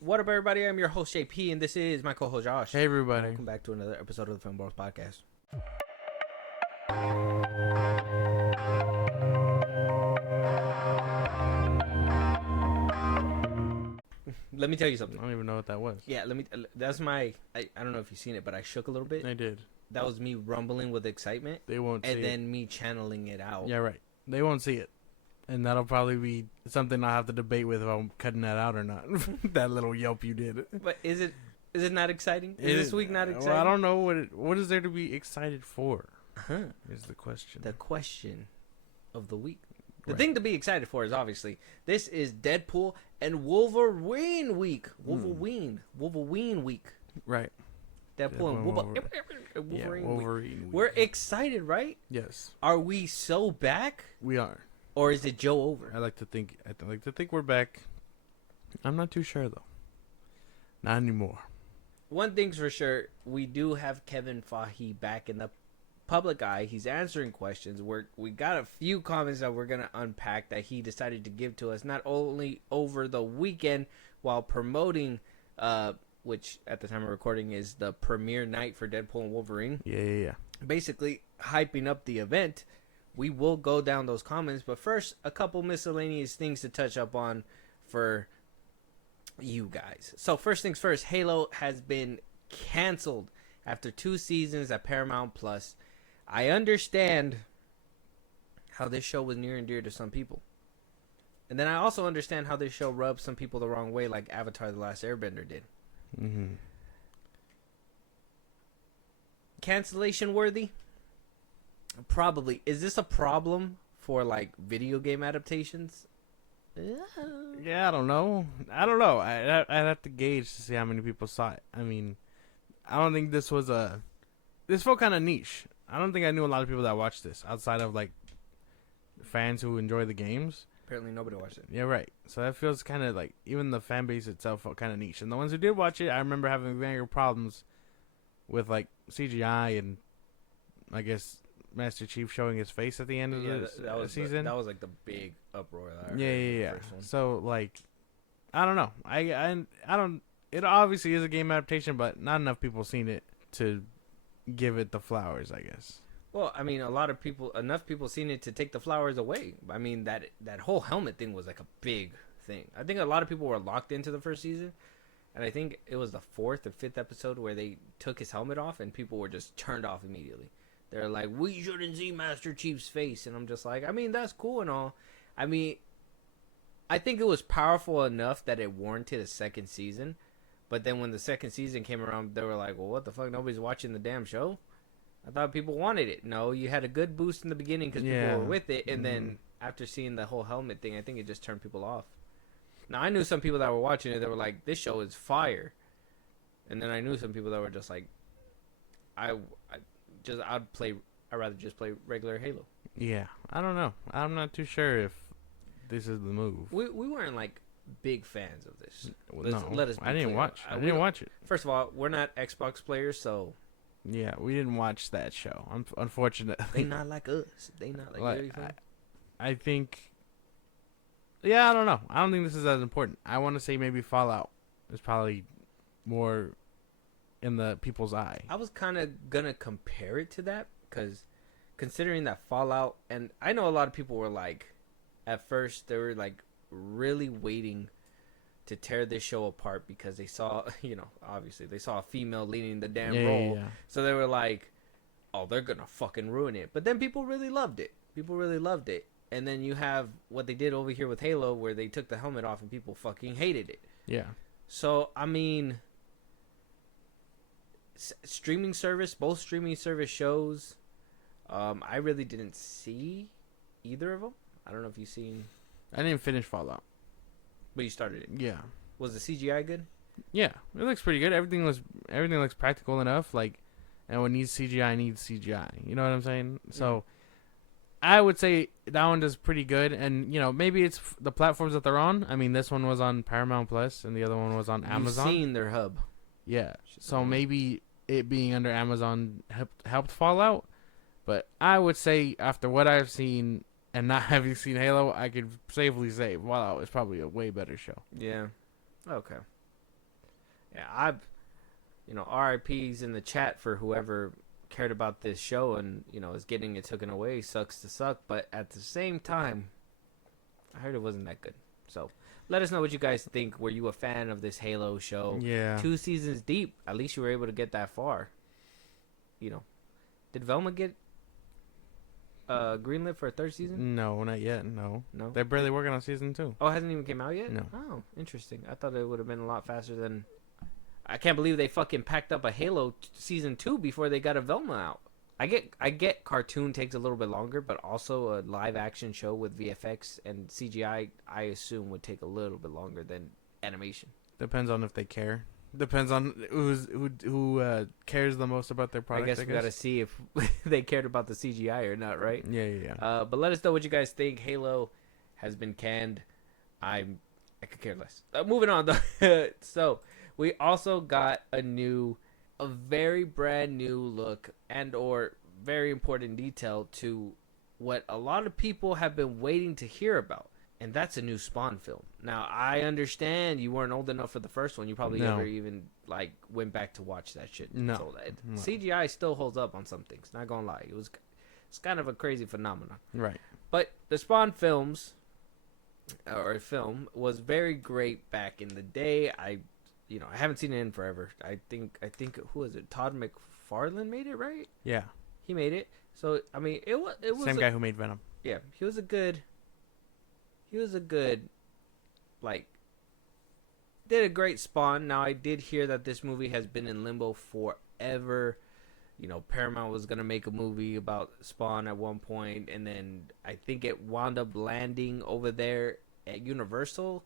What up, everybody? I'm your host, JP, and this is my co-host, Josh. Hey, everybody. Welcome back to another episode of the FilmBros podcast. Let me tell you something. I don't even know what that was. Yeah, that's my... I don't know if you've seen it, but I shook a little bit. I did. That was me rumbling with excitement. They won't see it. And then me channeling it out. Yeah, right. They won't see it. And that'll probably be something I'll have to debate with if I'm cutting that out or not. That little yelp you did. But is it not exciting? Is this week not exciting? Well, I don't know what is there to be excited for. Is the question. The question of the week. The thing to be excited for is obviously this is Deadpool and Wolverine week. Wolverine week. Right. Deadpool and Wolverine. Yeah, Wolverine week. We're excited, right? Yes. Are we so back? We are. Or is it Joe over? I like to think we're back. I'm not too sure though. Not anymore. One thing's for sure, we do have Kevin Feige back in the public eye. He's answering questions. We got a few comments that we're gonna unpack that he decided to give to us, not only over the weekend while promoting, which at the time of recording is the premiere night for Deadpool and Wolverine. Yeah. Basically hyping up the event. We will go down those comments, but first, a couple miscellaneous things to touch up on for you guys. So first things first, Halo has been canceled after 2 seasons at Paramount Plus. I understand how this show was near and dear to some people. And then I also understand how this show rubs some people the wrong way, like Avatar: The Last Airbender did. Mm-hmm. Cancellation worthy? Probably. Is this a problem for like video game adaptations? Yeah, I don't know. I'd have to gauge to see how many people saw it. I mean, I don't think this felt kind of niche. I don't think I knew a lot of people that watched this outside of like fans who enjoy the games. Apparently nobody watched it. Yeah, right. So that feels kind of like even the fan base itself felt kind of niche. And the ones who did watch it, I remember having major problems with like CGI and I guess Master Chief showing his face at the end of the season. That was like the big uproar. Yeah. So like, I don't know. I don't. It obviously is a game adaptation, but not enough people seen it to give it the flowers, I guess. Well, I mean, enough people seen it to take the flowers away. I mean, that whole helmet thing was like a big thing. I think a lot of people were locked into the first season, and I think it was the 4th or 5th episode where they took his helmet off, and people were just turned off immediately. They're like, we shouldn't see Master Chief's face. And I'm just like, I mean, that's cool and all. I mean, I think it was powerful enough that it warranted a second season. But then when the second season came around, they were like, well, what the fuck? Nobody's watching the damn show? I thought people wanted it. No, you had a good boost in the beginning because people were with it. And then after seeing the whole helmet thing, I think it just turned people off. Now, I knew some people that were watching it that were like, this show is fire. And then I knew some people that were just like, I'd rather just play regular Halo. Yeah, I don't know. I'm not too sure if this is the move. We weren't like big fans of this. Let us. I didn't watch. I didn't watch it. First of all, we're not Xbox players, so yeah, we didn't watch that show. Unfortunately, they not like us. They not like I think. Yeah, I don't know. I don't think this is as important. I want to say maybe Fallout is probably more in the people's eye. I was kind of gonna compare it to that because considering that Fallout, and I know a lot of people were like, at first they were like really waiting to tear this show apart because they saw, obviously they saw a female leading the damn role. Yeah. So they were like, oh, they're gonna fucking ruin it. But then people really loved it. And then you have what they did over here with Halo where they took the helmet off and people fucking hated it. Yeah. So, I mean, streaming service, both streaming service shows, I really didn't see either of them. I don't know if you've seen. I didn't finish Fallout. But you started it. Yeah. Was the CGI good? Yeah, it looks pretty good. Everything looks practical enough. Like, and what needs CGI needs CGI. You know what I'm saying? So, I would say that one does pretty good. And maybe it's the platforms that they're on. I mean, this one was on Paramount Plus, and the other one was on Amazon. You've seen their hub. Yeah. So maybe it being under Amazon helped Fallout. But I would say after what I've seen and not having seen Halo, I could safely say Fallout is probably a way better show. Yeah. Okay. Yeah, RIPs in the chat for whoever cared about this show and, is getting it taken away. Sucks to suck. But at the same time, I heard it wasn't that good. So let us know what you guys think. Were you a fan of this Halo show? Yeah. 2 seasons deep. At least you were able to get that far. Did Velma get greenlit for a 3rd season? No, not yet. No. No? They're barely working on season 2. Oh, it hasn't even came out yet? No. Oh, interesting. I thought it would have been a lot faster than... I can't believe they fucking packed up a Halo season 2 before they got a Velma out. I get cartoon takes a little bit longer, but also a live action show with VFX and CGI, I assume would take a little bit longer than animation. Depends on if they care. Depends on who cares the most about their product. I guess we gotta see if they cared about the CGI or not, right? Yeah. But let us know what you guys think. Halo has been canned. I could care less. Moving on though. So we also got a very brand new look and or very important detail to what a lot of people have been waiting to hear about. And that's a new Spawn film. Now, I understand you weren't old enough for the first one. You probably never even went back to watch that shit. No. So CGI still holds up on some things. Not gonna lie, it's kind of a crazy phenomenon. Right. But the Spawn film was very great back in the day. I haven't seen it in forever. I think who was it? Todd McFarlane made it, right? Yeah. He made it. So I mean, it was same guy who made Venom. Yeah, he was a good, did a great Spawn. Now, I did hear that this movie has been in limbo forever. Paramount was going to make a movie about Spawn at one point, and then I think it wound up landing over there at Universal.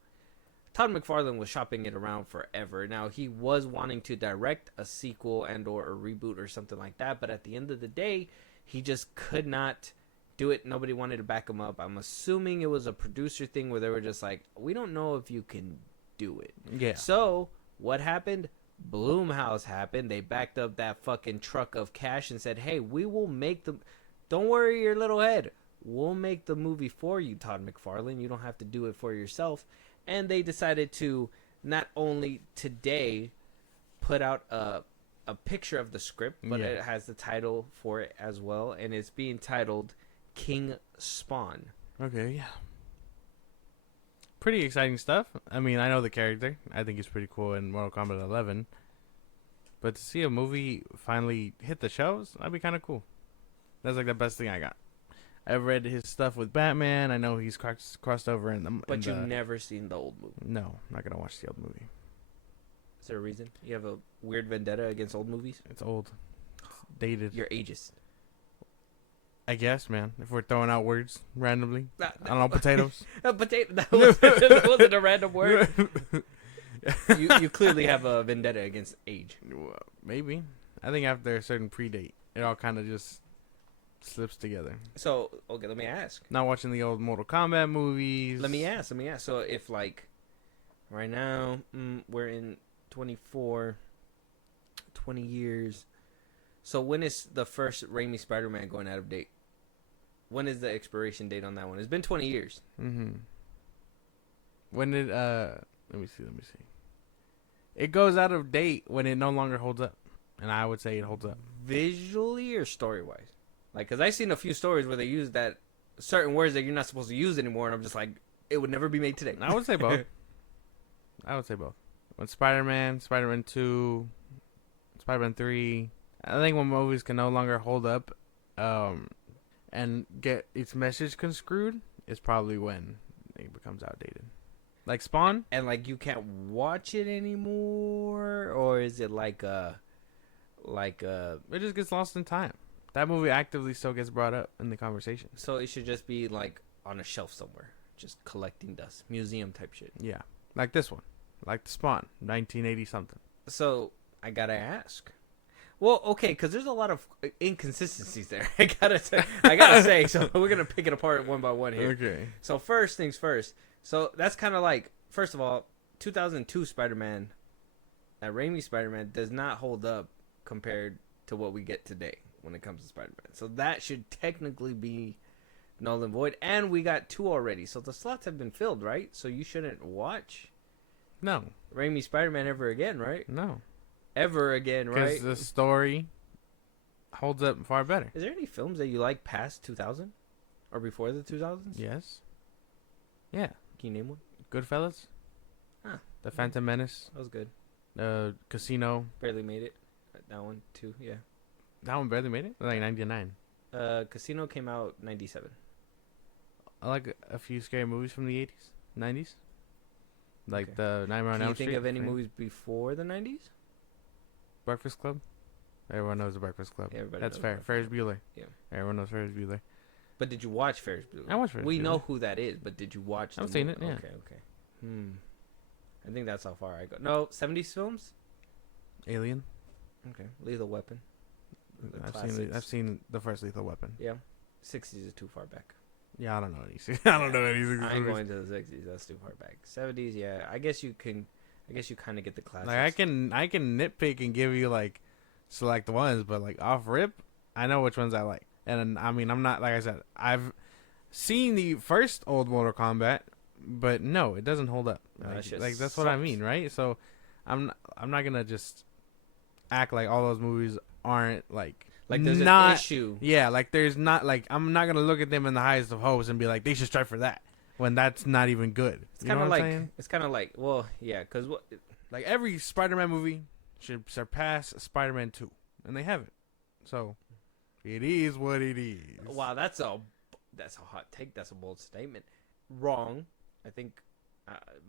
Todd McFarlane was shopping it around forever. Now, he was wanting to direct a sequel and or a reboot or something like that, but at the end of the day, he just could not do it. Nobody wanted to back him up. I'm assuming it was a producer thing where they were just like, we don't know if you can do it. Yeah. So what happened? Blumhouse happened. They backed up that fucking truck of cash and said, hey, we will make the... Don't worry your little head. We'll make the movie for you, Todd McFarlane. You don't have to do it for yourself. And they decided to not only today put out a picture of the script, but it has the title for it as well. And it's being titled King Spawn. Okay, yeah. Pretty exciting stuff. I mean, I know the character. I think he's pretty cool in Mortal Kombat 11. But to see a movie finally hit the shelves, that'd be kind of cool. That's like the best thing I got. I've read his stuff with Batman. I know he's crossed over in the... But you've never seen the old movie? No, I'm not going to watch the old movie. Is there a reason? You have a weird vendetta against old movies? It's old. It's dated. You're ageist. I guess, man. If we're throwing out words randomly. I don't know, potatoes. Potato. That wasn't a random word. You clearly have a vendetta against age. Well, maybe. I think after a certain predate, it all kind of just slips together. So, okay, let me ask. Not watching the old Mortal Kombat movies. Let me ask. So, if, right now, we're in 20 years. So, when is the first Raimi Spider-Man going out of date? When is the expiration date on that one? It's been 20 years. Mm-hmm. When did, let me see. It goes out of date when it no longer holds up. And I would say it holds up. Visually or story-wise? Because I've seen a few stories where they use that certain words that you're not supposed to use anymore, and I'm just like, it would never be made today. I would say both. When Spider-Man 2, Spider-Man 3, I think when movies can no longer hold up and get its message construed is probably when it becomes outdated. Like Spawn? And, you can't watch it anymore? Or is it it just gets lost in time. That movie actively still gets brought up in the conversation. So it should just be, on a shelf somewhere. Just collecting dust. Museum type shit. Yeah. Like this one. Like the Spawn. 1980-something. So, I gotta ask. Well, okay, because there's a lot of inconsistencies there. I gotta say. So, we're gonna pick it apart one by one here. Okay. So, first things first. So, that's kind of first of all, 2002 Spider-Man, that Raimi Spider-Man, does not hold up compared to what we get today when it comes to Spider-Man. So that should technically be null and void. And we got 2 already. So the slots have been filled, right? So you shouldn't watch No. Raimi Spider-Man ever again, right? No. Ever again, right? Because the story holds up far better. Is there any films that you like past 2000 or before the 2000s? Yes. Yeah. Can you name one? Goodfellas. Huh. The Phantom Menace. That was good. Casino. Barely made it. That one too. Yeah. That one barely made it. Like 99. Casino came out 97. I like a few scary movies from the 80s, 90s. Like Okay. the Nightmare on Can you Elm Street. think of any right? movies before the 90s? Breakfast Club. Everyone knows the Breakfast Club. Yeah, everybody That's knows fair. Breakfast Ferris Bueller. Yeah. Everyone knows Ferris Bueller. But did you watch Ferris Bueller? I watched Ferris We Bueller. know who that is, but did you watch the I've seen movie? it, yeah. Okay. I think that's how far I go. No, 70s films? Alien. Okay. Lethal Weapon. The I've classics. seen the first Lethal Weapon. Yeah. 60s is too far back. Yeah, I don't know any. I don't know any. I ain't going to the 60s. That's too far back. 70s, yeah. I guess you kind of get the classics. Like I can nitpick and give you like select ones, but like off rip, I know which ones I like. And I mean, I'm not, like I said, I've seen the first old Mortal Kombat, but no, it doesn't hold up. No, that shit Like that's what I sucks. mean, right? So I'm not gonna just act like all those movies aren't like there's not, an issue. Yeah, like there's not, like I'm not gonna look at them in the highest of hopes and be like they should strive for that when that's not even good. It's kind of like well, yeah, because what like every Spider-Man movie should surpass Spider-Man 2, and they haven't. So it is what it is. wow, that's a hot take. That's a bold statement. Wrong. I think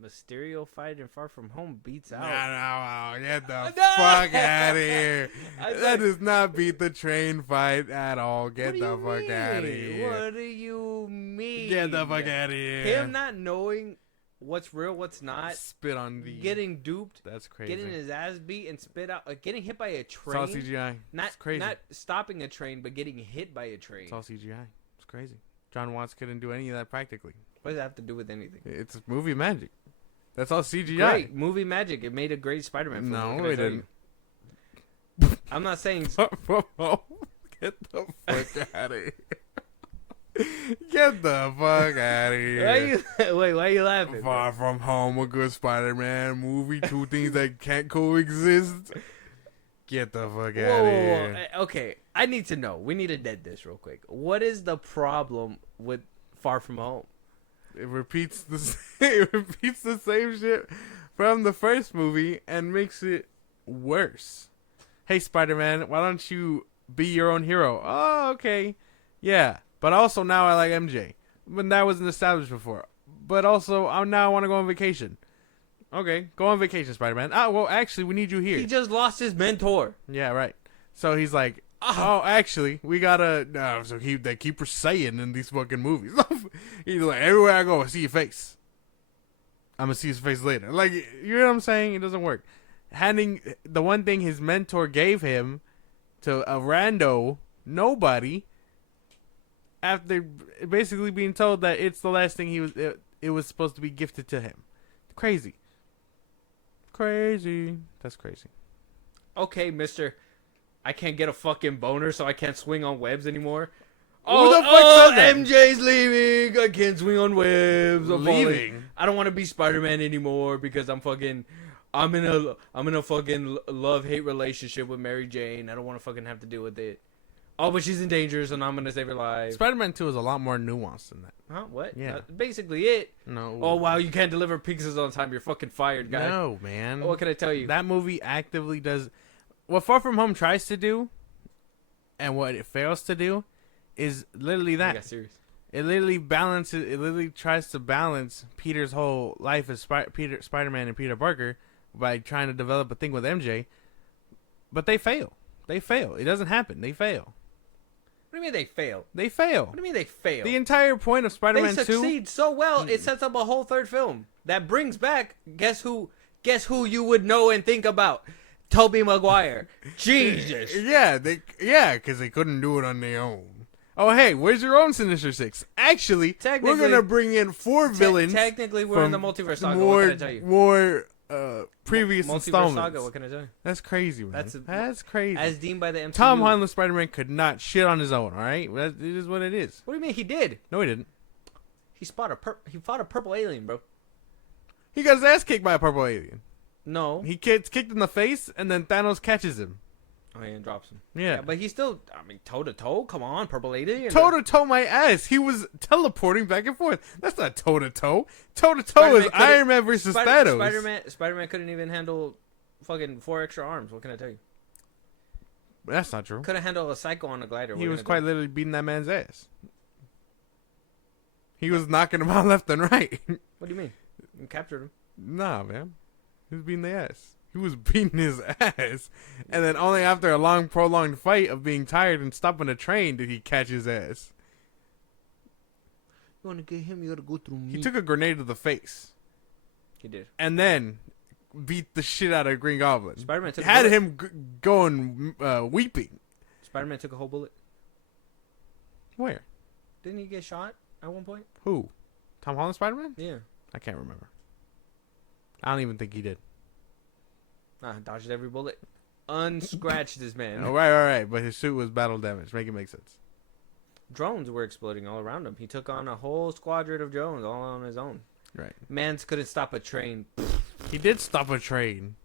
Mysterio fight in Far From Home beats out. No, get the No! fuck out of here. I That said- does not beat the train fight at all. Get What do the you fuck out of mean? here. What do you mean? Get the fuck out of here. Him not knowing what's real, what's not, spit on the. getting duped, That's crazy. getting his ass beat and spit out, getting hit by a It's all train. CGI. Not It's crazy. not stopping a train, but getting hit by a train. It's all CGI. It's crazy. John Watts couldn't do any of that practically. What does that have to do with anything? It's movie magic. That's all CGI. Great movie magic. It made a great Spider-Man film. No, What can I it tell didn't. you? I'm not saying. Get the fuck out of here. Get the fuck out of here. Why are you laughing? Far bro? From Home, a good Spider-Man movie. Two things that can't coexist. Get the fuck out of here. Okay, I need to know. We need to dead this real quick. What is the problem with Far From Home? It repeats the same shit from the first movie and makes it worse. Hey, Spider-Man, why don't you be your own hero? Oh, okay. Yeah. But also now I like MJ. But that wasn't established before. But also now I want to go on vacation. Okay, go on vacation, Spider-Man. Ah, well, actually, we need you here. He just lost his mentor. Yeah, right. So he's like, oh, actually, we gotta. No, so they keep saying in these fucking movies. He's like, everywhere I go, I see your face. I'm gonna see his face later. Like, you know what I'm saying? It doesn't work. Handing the one thing his mentor gave him to a rando nobody, after basically being told that it's the last thing it was supposed to be gifted to him. Crazy. That's crazy. Okay, mister. I can't get a fucking boner, so I can't swing on webs anymore. Who the fuck said that? MJ's leaving. I can't swing on webs. I'm falling. Leaving? I don't want to be Spider-Man anymore because I'm in a fucking love-hate relationship with Mary Jane. I don't want to fucking have to deal with it. Oh, but she's in danger, so now I'm gonna save her life. Spider-Man 2 is a lot more nuanced than that. Huh? What? Yeah. Basically it. No. Oh wow, you can't deliver pizzas on time. You're fucking fired, guy. No, man. What can I tell you? That movie actively does what Far From Home tries to do, and what it fails to do, is literally I that. got serious. It literally balances. It literally tries to balance Peter's whole life as Spider-Man and Peter Parker by trying to develop a thing with MJ, but they fail. They fail. It doesn't happen. They fail. What do you mean they fail? They fail. What do you mean they fail? The entire point of They Spider-Man 2. succeed so well, it sets up a whole third film that brings back. Guess who you would know and think about? Tobey Maguire. Jesus. Yeah, because they couldn't do it on their own. Oh, hey, where's your own Sinister Six? Actually, we're Technically- gonna bring in 4 villains. Technically, we're in the from multiverse saga. More, What can I tell you? more previous Multiverse installments. saga. What can I tell you? That's crazy, man. That's crazy. As deemed by the MCU. Tom Holland Spider-Man could not shit on his own. All right, it is what it is. What do you mean he did? No, he didn't. He fought a purple alien, bro. He got his ass kicked by a purple alien. No. He gets kicked in the face, and then Thanos catches him. Oh, yeah, and drops him. Yeah. But he's still, I mean, toe-to-toe? Come on, purple alien. Toe-to-toe my ass. He was teleporting back and forth. That's not toe-to-toe. Toe-to-toe is Iron Man versus Thanos. Spider-Man couldn't even handle fucking 4 extra arms. What can I tell you? That's not true. Couldn't handle a cycle on a glider. He was quite literally beating that man's ass. He was knocking him out left and right. What do you mean? You captured him. Nah, man. He was beating the ass. He was beating his ass. And then only after a long, prolonged fight of being tired and stopping a train did he catch his ass. You want to get him, you got to go through me. He took a grenade to the face. He did. And then beat the shit out of Green Goblin. Spider-Man took had him going weeping. Spider-Man took a whole bullet. Where? Didn't he get shot at one point? Who? Tom Holland Spider-Man? Yeah. I can't remember. I don't even think he did. Nah, dodged every bullet. Unscratched this man. Oh, right. But his suit was battle damaged. Make it make sense. Drones were exploding all around him. He took on a whole squadron of drones all on his own. Right. Mans couldn't stop a train. He did stop a train.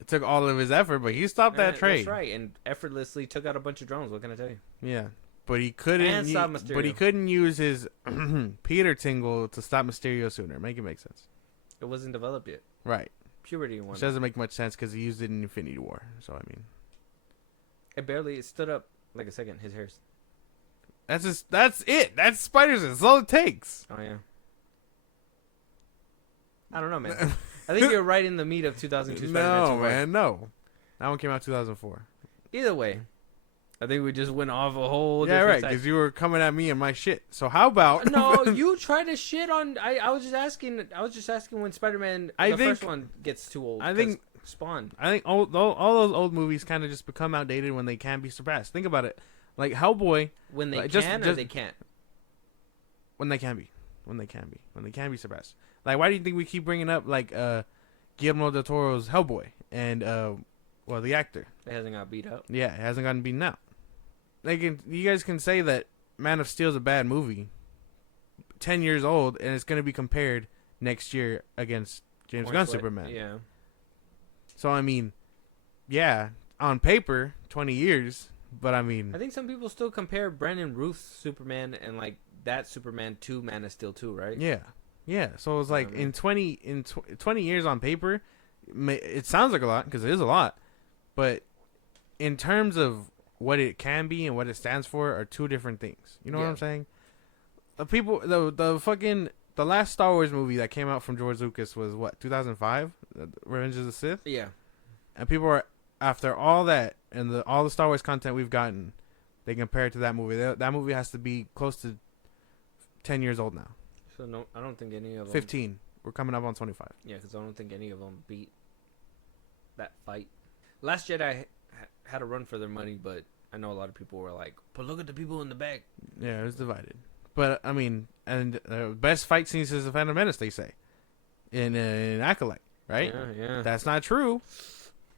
It took all of his effort, but he stopped that train. That's right, and effortlessly took out a bunch of drones. What can I tell you? Yeah, but he couldn't. But he couldn't use his Peter Tingle to stop Mysterio sooner. Make it make sense. It wasn't developed yet. Right. Puberty one. Which doesn't make much sense because he used it in Infinity War. So I mean, it stood up like a second. His hair's. That's it. That's Spider's. That's all it takes. Oh yeah. I don't know, man. I think you're right in the meat of 2002 Spider-Man. No, man, no. That one came out 2004. Either way, I think we just went off a whole. Yeah, right. Because you were coming at me and my shit. So how about? No, you try to shit on. I was just asking. When Spider-Man, first one gets too old. I think Spawn. I think all those old movies kind of just become outdated when they can't be surpassed. Think about it. Like Hellboy. When they like, can or they can't. When they can be. When they can be surpassed. Like, why do you think we keep bringing up like Guillermo del Toro's Hellboy and the actor? It hasn't got beat up. Yeah, it hasn't gotten beaten out. You guys can say that Man of Steel is a bad movie, 10 years old, and it's going to be compared next year against James Gunn's Superman. Yeah. So I mean, yeah, on paper, 20 years, but I mean, I think some people still compare Brandon Routh's Superman and like that Superman to Man of Steel 2, right? Yeah. Yeah, so it's like in 20 years on paper, it sounds like a lot because it is a lot, but in terms of what it can be and what it stands for are two different things. You know what I'm saying? The last Star Wars movie that came out from George Lucas was what, 2005, Revenge of the Sith. Yeah, and people are after all that and all the Star Wars content we've gotten, they compare it to that movie. That movie has to be close to 10 years old now. So no, I don't think any of them. 15. We're coming up on 25. Yeah, because I don't think any of them beat that fight. Last Jedi had a run for their money, but I know a lot of people were like, "But look at the people in the back." Yeah, it was divided. But I mean, and best fight scenes is the Phantom Menace, they say, in Acolyte, right? Yeah. That's not true.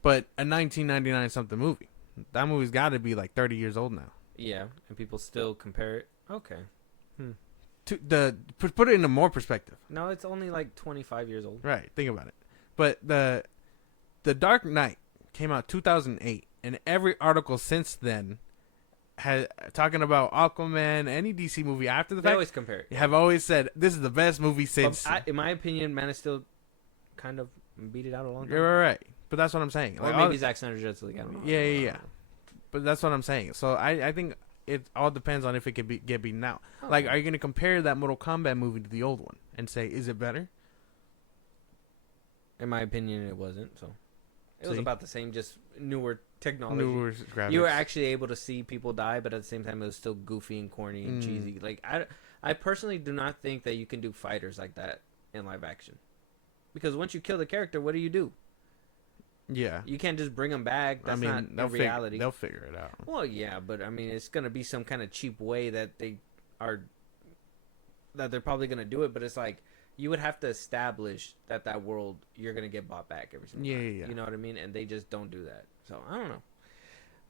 But a 1999 something movie. That movie's got to be like 30 years old now. Yeah, and people still compare it. Okay. Put it into more perspective. No, it's only like 25 years old. Right, think about it. But the Dark Knight came out 2008, and every article since then talking about Aquaman, any DC movie after the fact, always compare it. Have always said this is the best movie since. In my opinion, Man is still kind of beat it out a long time. You're right, but that's what I'm saying. Or maybe Zack Snyder's Justice League. Yeah. But that's what I'm saying. So I think it all depends on if it can get beaten out. Oh. Like, are you going to compare that Mortal Kombat movie to the old one and say, is it better? In my opinion, it wasn't. So it was about the same, just newer technology. Newer graphics. You were actually able to see people die, but at the same time, it was still goofy and corny and cheesy. Like, I personally do not think that you can do fighters like that in live action. Because once you kill the character, what do? Yeah. You can't just bring them back. That's not the reality. They'll figure it out. Well, yeah, but I mean, it's going to be some kind of cheap way that they're probably going to do it, but it's like you would have to establish that world you're going to get bought back every single time. Yeah. You know what I mean? And they just don't do that. So, I don't know.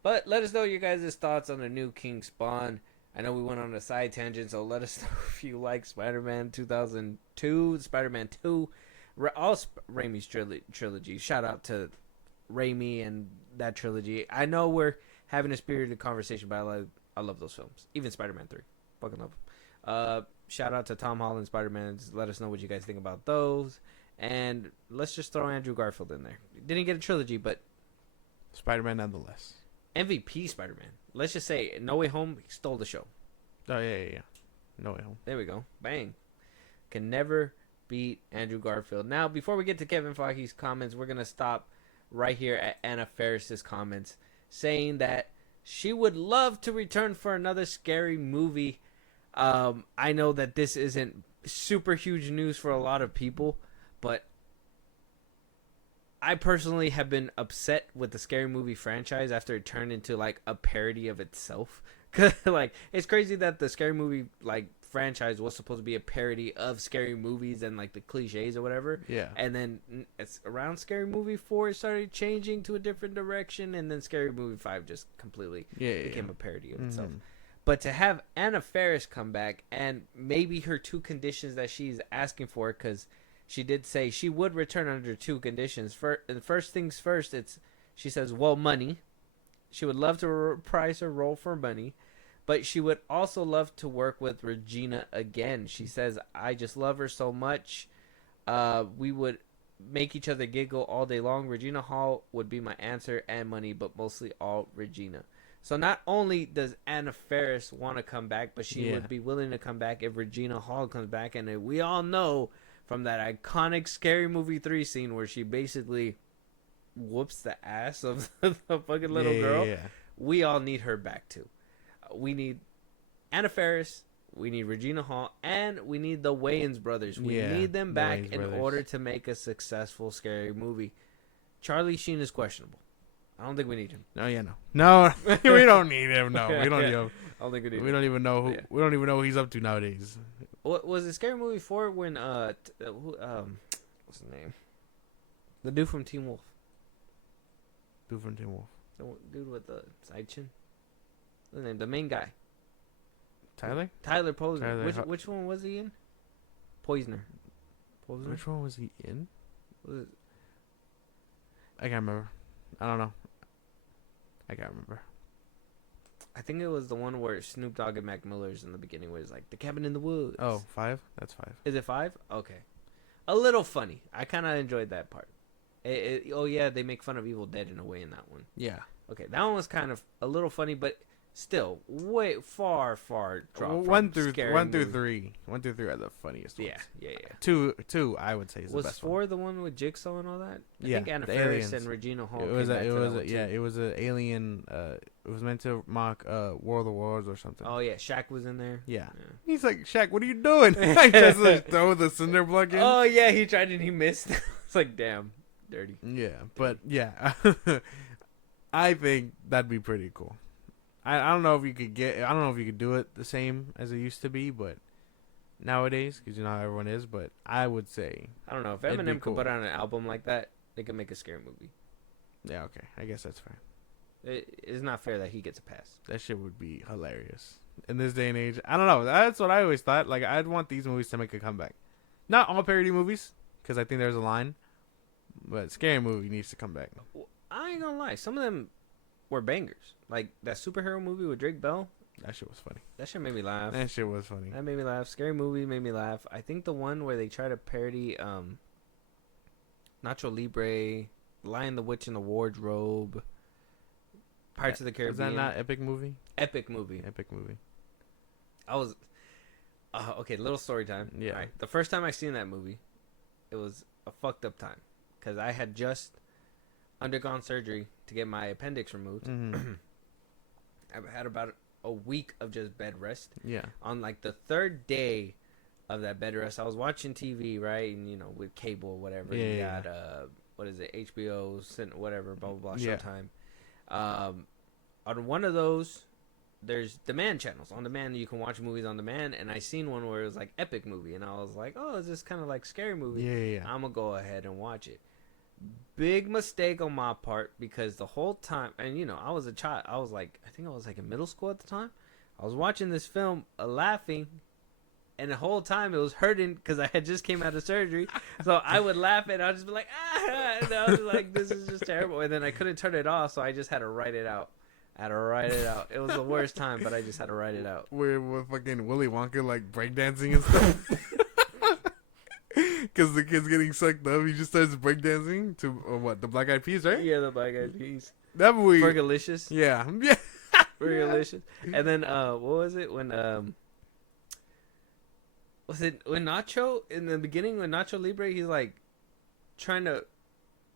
But let us know your guys' thoughts on the new King Spawn. I know we went on a side tangent, so let us know if you like Spider-Man 2002, Spider-Man 2, all Raimi's trilogy. Shout out to Raimi and that trilogy. I know we're having a spirited conversation, but I love those films. Even Spider-Man 3. Fucking love them. Shout out to Tom Holland Spider-Man. Just let us know what you guys think about those. And let's just throw Andrew Garfield in there. Didn't get a trilogy, but Spider-Man nonetheless. MVP Spider-Man. Let's just say No Way Home, he stole the show. Oh, yeah. No Way Home. There we go. Bang. Can never beat Andrew Garfield. Now, before we get to Kevin Feige's comments, we're going to stop right here at Anna Faris's comments, saying that she would love to return for another scary movie. I know that this isn't super huge news for a lot of people, but I personally have been upset with the scary movie franchise after it turned into like a parody of itself. Cause like it's crazy that the scary movie like franchise was supposed to be a parody of scary movies and like the cliches or whatever. Yeah. And then it's around Scary Movie 4 it started changing to a different direction, and then Scary Movie 5 just completely became a parody of itself. But to have Anna Faris come back, and maybe her two conditions that she's asking for, because she did say she would return under two conditions. First things first, she says, well, money. She would love to reprise her role for money, but she would also love to work with Regina again. She says, I just love her so much. We would make each other giggle all day long. Regina Hall would be my answer, and money, but mostly all Regina. So not only does Anna Faris want to come back, but she would be willing to come back if Regina Hall comes back. And we all know from that iconic Scary Movie 3 scene where she basically whoops the ass of the fucking little girl. Yeah. We all need her back too. We need Anna Faris, we need Regina Hall, and we need the Wayans brothers. We need them back in order to make a successful scary movie. Charlie Sheen is questionable. I don't think we need him. No, we don't need him. No, we don't need him. I don't think we need him. We don't even know who. We don't even know what he's up to nowadays. What was it? Scary Movie 4 when what's his name? The dude from Teen Wolf. Dude from Teen Wolf. The dude with the side chin. What's his name? The main guy. Tyler Posner. Which one was he in? Poisner. Which one was he in? Was it? I can't remember. I don't know. I can't remember. I think it was the one where Snoop Dogg and Mac Miller's in the beginning, where it's like the cabin in the woods. Oh, 5? That's 5. Is it 5? Okay. A little funny. I kind of enjoyed that part. Oh yeah, they make fun of Evil Dead in a way in that one. Yeah. Okay, that one was kind of a little funny, but still way far drop. One through 3. 1 through 3 are the funniest ones. Yeah. 2 I would say is the best. Was 4 the one with Jigsaw and all that? I Yeah, think Anna the Faris aliens. and Regina Hall. It was an alien. It was meant to mock World of Wars or something. Oh yeah, Shaq was in there. Yeah. He's like, Shaq, what are you doing? I just throw the cinder block in. Oh yeah, he tried and he missed. It's like, damn, dirty. Yeah, but yeah, I think that'd be pretty cool. I don't know if you could do it the same as it used to be, but nowadays, because you know how everyone is. But I would say, I don't know if Eminem could put on an album like that, they could make a scary movie. Yeah, okay, I guess that's fair. It's not fair that he gets a pass. That shit would be hilarious in this day and age. I don't know. That's what I always thought. Like, I'd want these movies to make a comeback. Not all parody movies, because I think there's a line. But scary movie needs to come back. I ain't gonna lie. Some of them were bangers. Like that superhero movie with Drake Bell. That shit was funny. That shit made me laugh. That shit was funny. That made me laugh. Scary movie made me laugh. I think the one where they try to parody Nacho Libre, Lion the Witch in the Wardrobe, Pirates of the Caribbean. Is that not Epic Movie? Epic Movie. I was okay. Little story time. Yeah. Right. The first time I seen that movie, it was a fucked up time because I had just undergone surgery to get my appendix removed. Mm-hmm. I've had about a week of just bed rest. Yeah. On like the third day of that bed rest, I was watching TV, right? And, you know, with cable or whatever. Yeah, you got, what is it, HBO, whatever, blah, blah, blah, Showtime. On one of those, there's demand channels. On demand, you can watch movies on demand. And I seen one where it was like Epic Movie. And I was like, oh, is this kind of like Scary Movie? Yeah. I'm going to go ahead and watch it. Big mistake on my part because the whole time, and you know, I was a child. I was like, I think I was like in middle school at the time. I was watching this film, laughing, and the whole time it was hurting because I had just came out of surgery. So I would laugh and I'd just be like, ah, and I was like, this is just terrible. And then I couldn't turn it off, so I just had to write it out. It was the worst time, but I just had to write it out. Where fucking Willy Wonka like breakdancing and stuff. Because the kid's getting sucked up, he just starts breakdancing to what, the Black Eyed Peas, right? Yeah, the Black Eyed Peas. That movie. Fergalicious. Yeah. Fergalicious. And then what was it when was it when Nacho in the beginning when Nacho Libre he's like trying to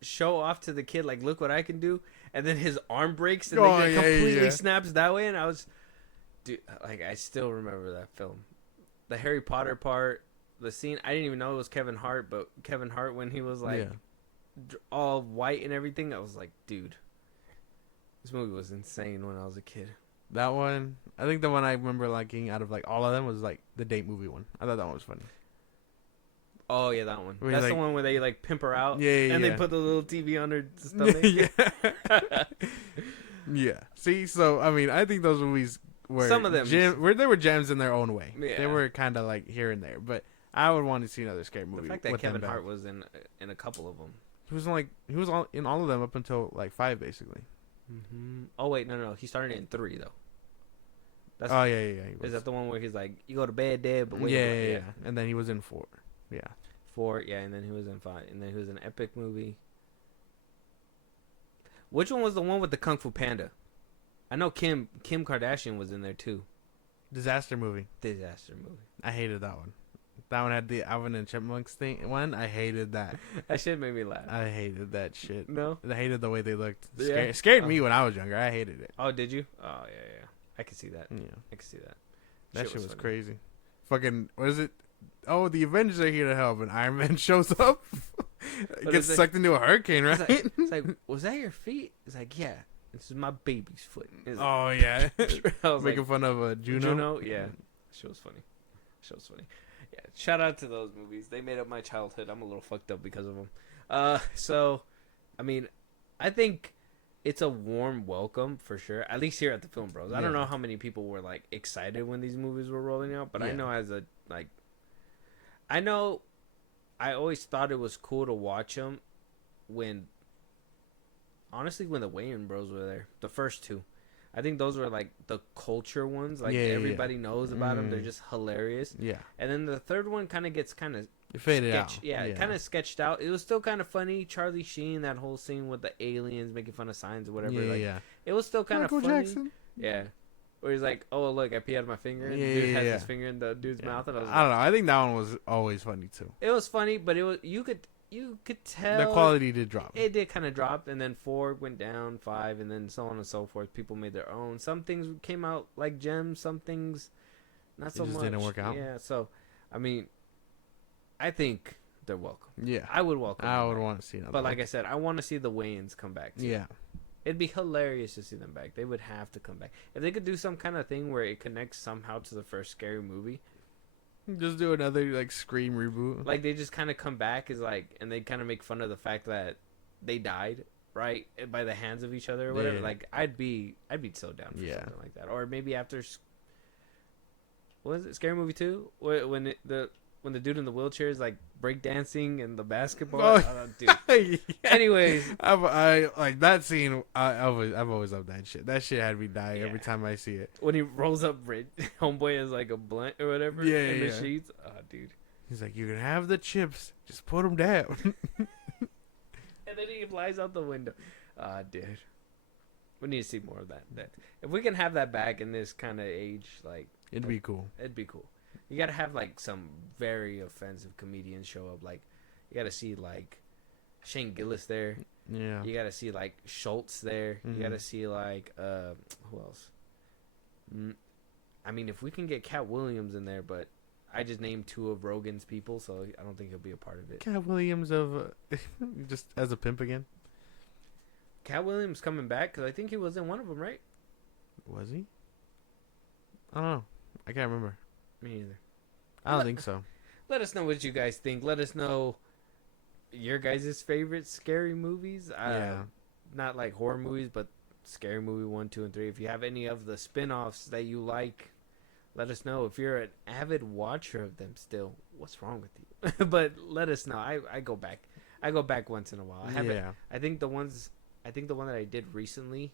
show off to the kid like look what I can do, and then his arm breaks and then it completely snaps that way, and I was, dude, like I still remember that film, the Harry Potter part, the scene. I didn't even know it was Kevin Hart, but Kevin Hart when he was like all white and everything, I was like, dude, this movie was insane when I was a kid. That one, I think the one I remember liking out of like all of them was like the date movie one. I thought that one was funny. Oh yeah, that one. Where That's like, the one where they like pimp her out. Yeah, and they put the little TV on her stomach. Yeah. See, so I mean, I think those movies were some of them they were gems in their own way. Yeah. They were kind of like here and there, but I would want to see another scary movie. The fact that Kevin Hart was in a couple of them. He was in all of them up until like 5, basically. Mm-hmm. Oh wait, no, he started in 3 though. Yeah. Is that the one where he's like, you go to bed dead, but wait, yeah. And then he was in 4. Yeah. 4, yeah, and then he was in 5, and then he was in Epic movie. Which one was the one with the Kung Fu Panda? I know Kim Kardashian was in there too. Disaster movie. I hated that one. That one had the Alvin and Chipmunks thing. I hated that. That shit made me laugh. I hated that shit. No? I hated the way they looked. Yeah. Scared me when I was younger. I hated it. Oh, did you? Oh, yeah. I can see that. Yeah. I can see that. That shit was crazy. Fucking, what is it? Oh, the Avengers are here to help, and Iron Man shows up. Gets sucked into a hurricane, right? It's like, was that your feet? It's like, yeah. This is my baby's foot. Oh, yeah. I was making fun of Juno. Yeah. She was funny. Yeah. Shout out to those movies. They made up my childhood. I'm a little fucked up because of them. So, I mean, I think it's a warm welcome for sure. At least here at the FilmBros. I don't know how many people were like excited when these movies were rolling out, but I know I always thought it was cool to watch them when the Wayans Bros were there. The first 2. I think those were like the culture ones. Like everybody knows about them. They're just hilarious. Yeah. And then the third one kind of gets kind of faded out. Yeah, kind of sketched out. It was still kind of funny. Charlie Sheen, that whole scene with the aliens making fun of signs or whatever. It was still kind of funny. Jackson. Yeah. Where he's like, "Oh look, I pee out of my finger," and the dude has his finger in the dude's mouth, and I don't know. I think that one was always funny too. It was funny, but it was you could tell the quality did drop. It did kind of drop, and then 4 went down, 5, and then so on and so forth. People made their own. Some things came out like gems. Some things not so much. Didn't work out. Yeah. So, I mean, I think they're welcome. Yeah, I would welcome. I would want to see them. But like I said, I want to see the Wayans come back too. Yeah. It'd be hilarious to see them back. They would have to come back. If they could do some kind of thing where it connects somehow to the first scary movie. Just do another like Scream reboot. Like they just kind of come back as like, and they kind of make fun of the fact that they died, right, by the hands of each other or whatever. Yeah. Like I'd be so down for something like that. Or maybe after, what was it, Scary Movie 2? When the dude in the wheelchair is like breakdancing and the basketball. Dude. Yeah. Anyways, I like that scene. I've always loved that shit. That shit had me die every time I see it. When he rolls up, homeboy is like a blunt or whatever. Yeah, in the sheets. Oh, dude. He's like, you can have the chips, just put them down. And then he flies out the window. Dude. We need to see more of that. If we can have that back in this kind of age, like it'd be cool. It'd be cool. You gotta have like some very offensive comedians show up. Like you gotta see like Shane Gillis there. Yeah. You gotta see like Schultz there. Mm-hmm. You gotta see like who else? I mean, if we can get Cat Williams in there, but I just named 2 of Rogan's people, so I don't think he'll be a part of it. Cat Williams of just as a pimp again. Cat Williams coming back because I think he was in one of them, right? Was he? I don't know. I can't remember. Me either. I don't think so. Let us know what you guys think. Let us know your guys' favorite scary movies. Not like horror movies, but scary movie 1, 2, and 3. If you have any of the spin-offs that you like Let us know if you're an avid watcher of them still. What's wrong with you? But let us know. I go back. I go back once in a while. I haven't. Yeah. I think the one that I did recently.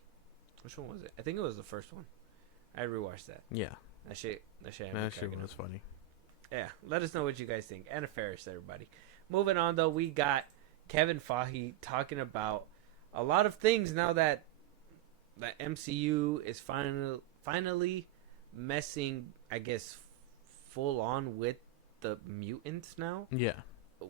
Which one was it? I think it was the first one. I rewatched that. Yeah. That shit That shit was funny. Yeah. Let us know what you guys think. Anna Faris, everybody. Moving on though, we got Kevin Feige talking about a lot of things now that the MCU is finally messing, I guess, full on with the mutants now. Yeah.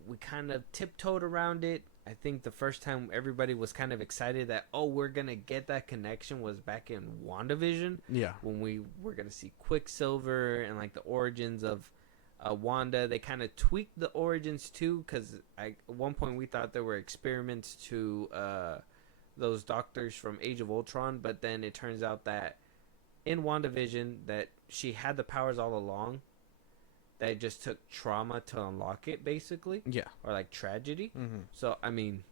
We kind of tiptoed around it. I think the first time everybody was kind of excited that, oh, we're going to get that connection was back in WandaVision. Yeah. When we were going to see Quicksilver and like the origins of Wanda. They kind of tweaked the origins too, because at one point we thought there were experiments to those doctors from Age of Ultron, but then it turns out that in WandaVision that she had the powers all along. That it just took trauma to unlock it, basically. Yeah. Or like tragedy. Mm-hmm. So, I mean,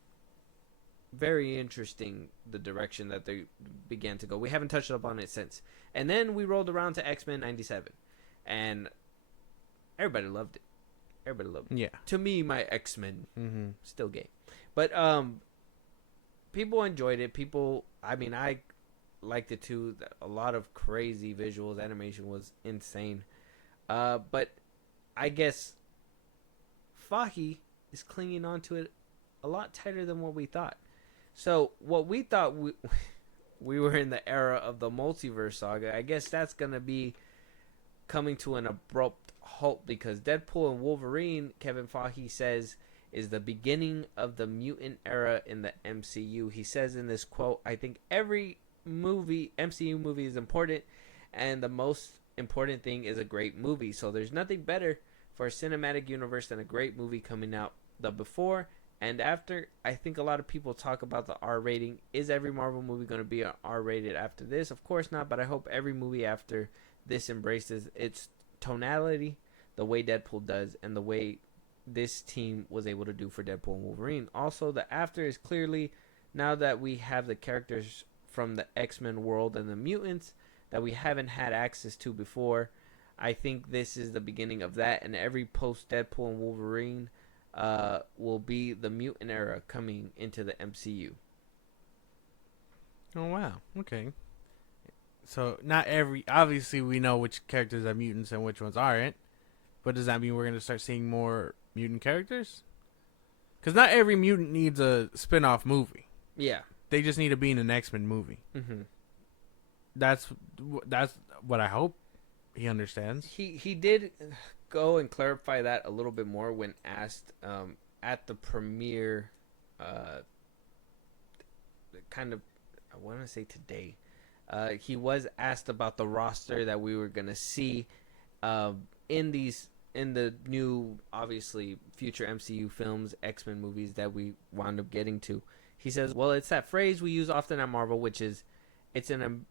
very interesting the direction that they began to go. We haven't touched up on it since. And then we rolled around to X-Men 97. And everybody loved it. Everybody loved it. Yeah. To me, my X-Men, Mm-hmm. still gay. But people enjoyed it. I liked it too. A lot of crazy visuals. Animation was insane. But I guess Feige is clinging on to it a lot tighter than what we thought. So what we thought we were in the era of the multiverse saga, I guess that's going to be coming to an abrupt halt because Deadpool and Wolverine, Kevin Feige says, is the beginning of the mutant era in the MCU. He says in this quote, I think every MCU movie is important, and the most important thing is a great movie. So there's nothing better for a cinematic universe than a great movie coming out the before and after. I think a lot of people talk about the R rating. Is every Marvel movie going to be an R rated after this? Of course not, but I hope every movie after this embraces its tonality the way Deadpool does and the way this team was able to do for Deadpool and Wolverine. Also, the after is clearly, now that we have the characters from the X-Men world and the mutants that we haven't had access to before, I think this is the beginning of that, and every post Deadpool and Wolverine will be the mutant era coming into the MCU. Oh wow, okay. So not obviously we know which characters are mutants and which ones aren't, but does that mean we're gonna start seeing more mutant characters? Because not every mutant needs a spin-off movie. Yeah, they just need to be in an X-Men movie. Mm-hmm. That's what I hope he understands. He did go and clarify that a little bit more when asked at the premiere. Kind of, I want to say today. He was asked about the roster that we were gonna see in the new, obviously, future MCU films, X-Men movies that we wound up getting to. He says, well, it's that phrase we use often at Marvel, which is, it's an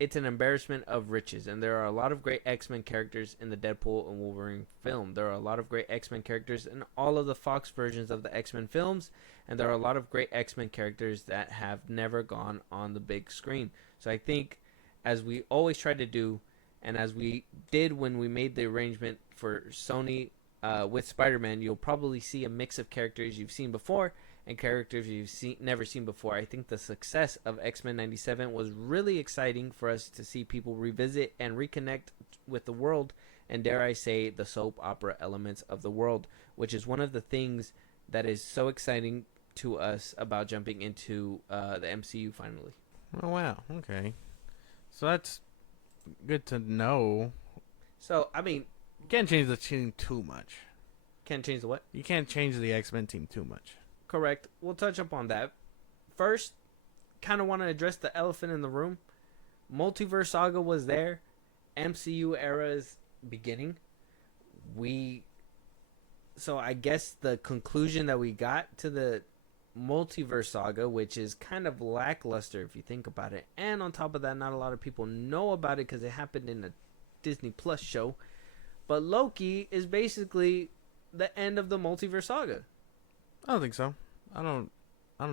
embarrassment of riches. And there are a lot of great X-Men characters in the Deadpool and Wolverine film. There are a lot of great X-Men characters in all of the Fox versions of the X-Men films. And there are a lot of great X-Men characters that have never gone on the big screen. So I think, as we always try to do, and as we did when we made the arrangement for Sony with Spider-Man, you'll probably see a mix of characters you've seen before and characters you've never seen before. I think the success of X-Men 97 was really exciting for us to see people revisit and reconnect with the world, and dare I say, the soap opera elements of the world, which is one of the things that is so exciting to us about jumping into the MCU finally. Oh, wow. Okay. So that's good to know. So, I mean, you can't change the team too much. Can't change the what? You can't change the X-Men team too much. Correct. We'll touch up on that. First, kind of want to address the elephant in the room. Multiverse Saga was there. MCU era is beginning. So I guess the conclusion that we got to the Multiverse Saga, which is kind of lackluster if you think about it, and on top of that, not a lot of people know about it because it happened in a Disney Plus show, but Loki is basically the end of the Multiverse Saga. I don't think so. I don't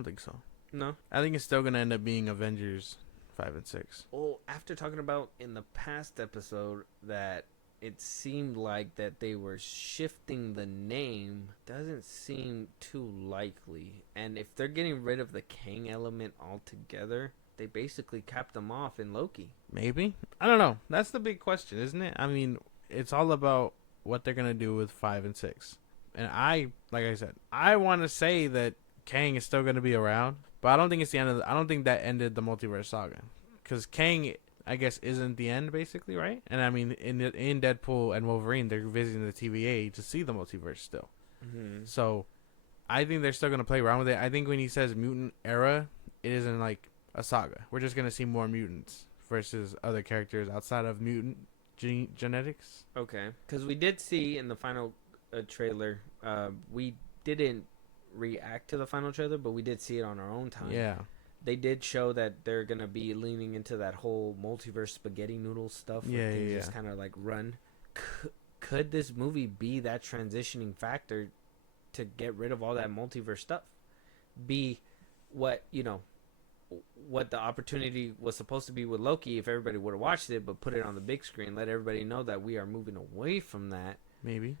think so. No? I think it's still gonna end up being Avengers 5 and 6. Well, after talking about in the past episode that it seemed like that they were shifting the name, doesn't seem too likely. And if they're getting rid of the Kang element altogether, they basically capped them off in Loki. Maybe. I don't know. That's the big question, isn't it? I mean, it's all about what they're going to do with 5 and 6. And like I said, I want to say that Kang is still going to be around, but I don't think it's the end of I don't think that ended the multiverse saga. Because Kang, I guess, isn't the end, basically, right? And I mean, in Deadpool and Wolverine, they're visiting the TVA to see the multiverse still. Mm-hmm. So, I think they're still going to play around with it. I think when he says mutant era, it isn't like a saga. We're just going to see more mutants versus other characters outside of mutant genetics. Okay. Because we did see in the final trailer, we didn't react to the final trailer, but we did see it on our own time. Yeah. They did show that they're gonna be leaning into that whole multiverse spaghetti noodle stuff. Where things just kind of like run. Could this movie be that transitioning factor to get rid of all that multiverse stuff? Be what what the opportunity was supposed to be with Loki if everybody would have watched it, but put it on the big screen, let everybody know that we are moving away from that. Maybe.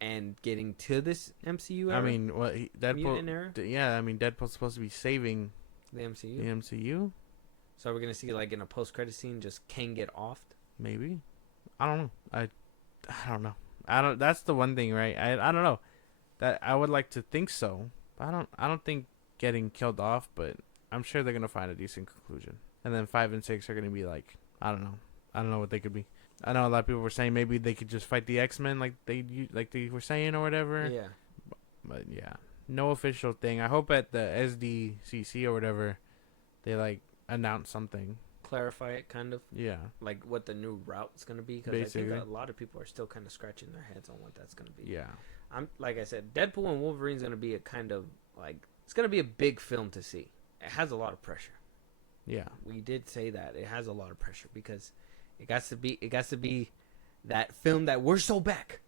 And getting to this MCU era. I mean, Mutant era? Yeah, I mean, Deadpool's supposed to be saving the MCU. The MCU. So we're gonna see like in a post-credit scene, just Kang get offed. Maybe. I don't know. I don't know. That's the one thing, right? I don't know. That I would like to think so. But I don't think getting killed off, but I'm sure they're gonna find a decent conclusion. And then 5 and 6 are gonna be like, I don't know what they could be. I know a lot of people were saying maybe they could just fight the X-Men like they were saying or whatever. Yeah. But yeah, no official thing. I hope at the SDCC or whatever they like announce something. Clarify it, kind of. Yeah. Like what the new route's gonna be, because I think a lot of people are still kind of scratching their heads on what that's gonna be. Yeah. Like I said, Deadpool and Wolverine's gonna be a kind of like, it's gonna be a big film to see. It has a lot of pressure. Yeah. We did say that it has a lot of pressure because it got to be that film that we're so back.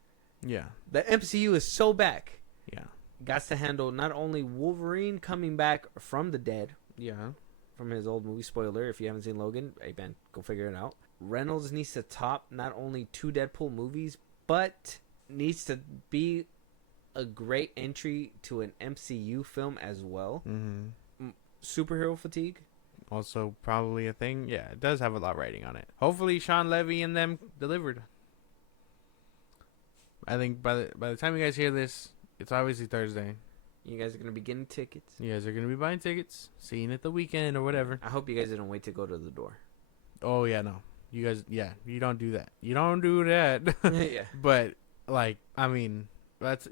Yeah. The MCU is so back. Yeah. Got to handle not only Wolverine coming back from the dead. Yeah. From his old movie. Spoiler, if you haven't seen Logan, hey man, go figure it out. Reynolds needs to top not only 2 Deadpool movies, but needs to be a great entry to an MCU film as well. Mm-hmm. Superhero fatigue. Also probably a thing. Yeah, it does have a lot writing on it. Hopefully Sean Levy and them delivered. I think by the time you guys hear this, it's obviously Thursday. You guys are going to be getting tickets. You guys are going to be buying tickets, seeing it the weekend or whatever. I hope you guys didn't wait to go to the door. Oh, yeah, no. You guys, yeah, you don't do that. You don't do that. Yeah. But, like, I mean,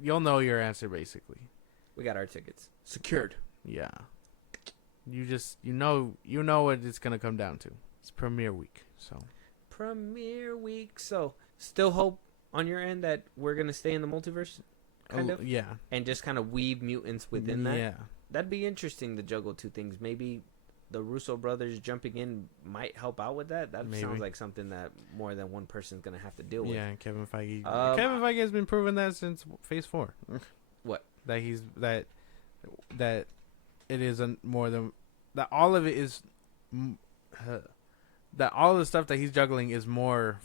you'll know your answer, basically. We got our tickets secured. Yeah. You just, you know what it's going to come down to. It's premiere week, so. Premiere week. So, still hope on your end that we're going to stay in the multiverse? Kind of? Yeah. And just kind of weave mutants within that? Yeah. That'd be interesting to juggle 2 things. Maybe the Russo brothers jumping in might help out with that. That sounds like something that more than one person's going to have to deal with. Yeah, Kevin Feige. Kevin Feige has been proving that since Phase 4. What? That it isn't more than... That all of it is... that all the stuff that he's juggling is more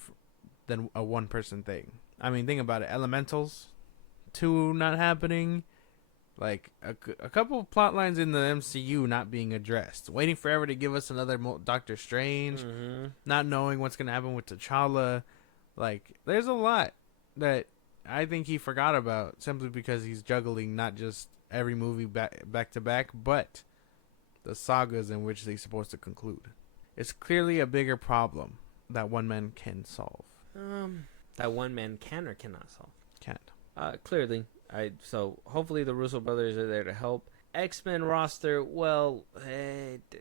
than a one-person thing. I mean, think about it. Elementals 2 not happening. Like, a couple plot lines in the MCU not being addressed. Waiting forever to give us another Doctor Strange. Mm-hmm. Not knowing what's going to happen with T'Challa. Like, there's a lot that I think he forgot about simply because he's juggling not just every movie back to back, but the sagas in which they're supposed to conclude. It's clearly a bigger problem that one man can solve. That one man can or cannot solve? Can't. Clearly. So hopefully the Russo brothers are there to help. X-Men roster, well,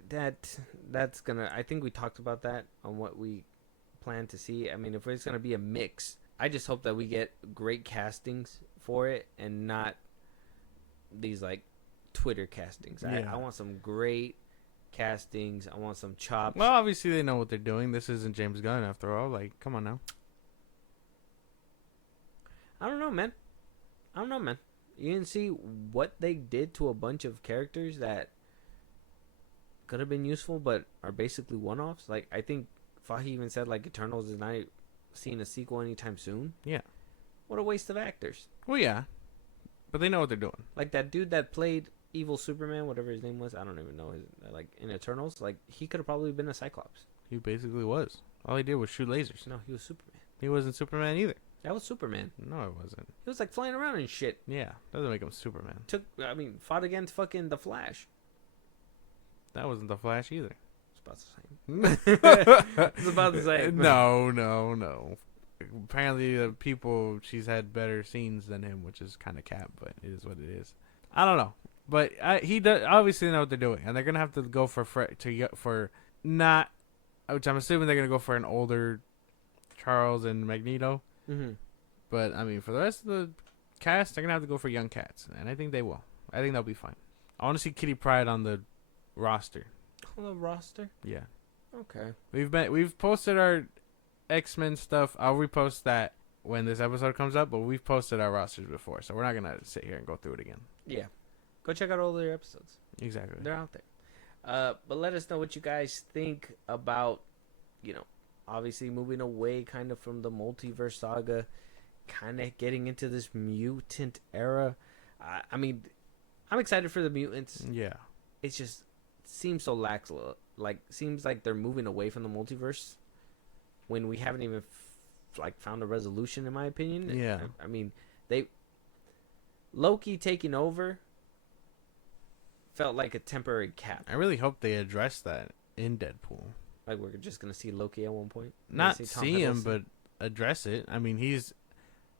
that's gonna... I think we talked about that on what we plan to see. I mean, if it's gonna be a mix, I just hope that we get great castings for it and not these like Twitter castings. Yeah. I want some great castings. I want some chops. Well, obviously they know what they're doing. This isn't James Gunn after all. Like, come on now. I don't know, man. You didn't see what they did to a bunch of characters that could have been useful, but are basically one-offs. Like, I think Fiege even said, like, Eternals is not seeing a sequel anytime soon. Yeah. What a waste of actors. Well, yeah. But they know what they're doing. Like, that dude that played evil Superman, whatever his name was, I don't even know, like, in Eternals, like, he could have probably been a Cyclops. He basically was. All he did was shoot lasers. No, he was Superman. He wasn't Superman either. That was Superman. No, it wasn't. He was, like, flying around and shit. Yeah, doesn't make him Superman. Fought against fucking the Flash. That wasn't the Flash either. It's about the same. It's about the same. No. Apparently, the people, she's had better scenes than him, which is kind of cap, but it is what it is. I don't know, but he does obviously know what they're doing, and they're gonna have to go for not, which I'm assuming they're gonna go for an older Charles and Magneto. Mm-hmm. But I mean, for the rest of the cast, they're gonna have to go for young cats, and I think they will. I think they'll be fine. I want to see Kitty Pryde on the roster. On the roster? Yeah. Okay. We've posted our X-Men stuff. I'll repost that when this episode comes up, but we've posted our rosters before, so we're not gonna sit here and go through it again. Yeah. Go check out all their episodes. Exactly. They're out there. But let us know what you guys think about, obviously moving away kind of from the multiverse saga, kind of getting into this mutant era. I mean, I'm excited for the mutants. Yeah. It just seems so seems like they're moving away from the multiverse when we haven't even found a resolution, in my opinion. Yeah. I mean, Loki taking over felt like a temporary cap. I really hope they address that in Deadpool. Like, we're just gonna see Loki at one point. Not see him, but address it. I mean,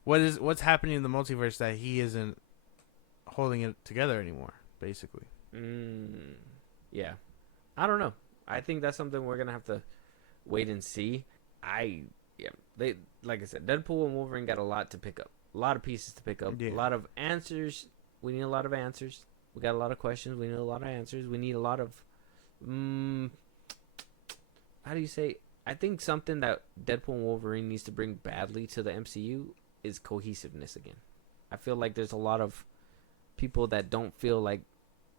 what's happening in the multiverse that he isn't holding it together anymore, basically. Yeah. I don't know. I think that's something we're gonna have to wait and see. They, like I said, Deadpool and Wolverine got a lot to pick up. A lot of pieces to pick up. Yeah. A lot of answers. We need a lot of answers. We got a lot of questions. We need a lot of answers. We need a lot of how do you say? I think something that Deadpool and Wolverine needs to bring badly to the MCU is cohesiveness again. I feel like there's a lot of people that don't feel like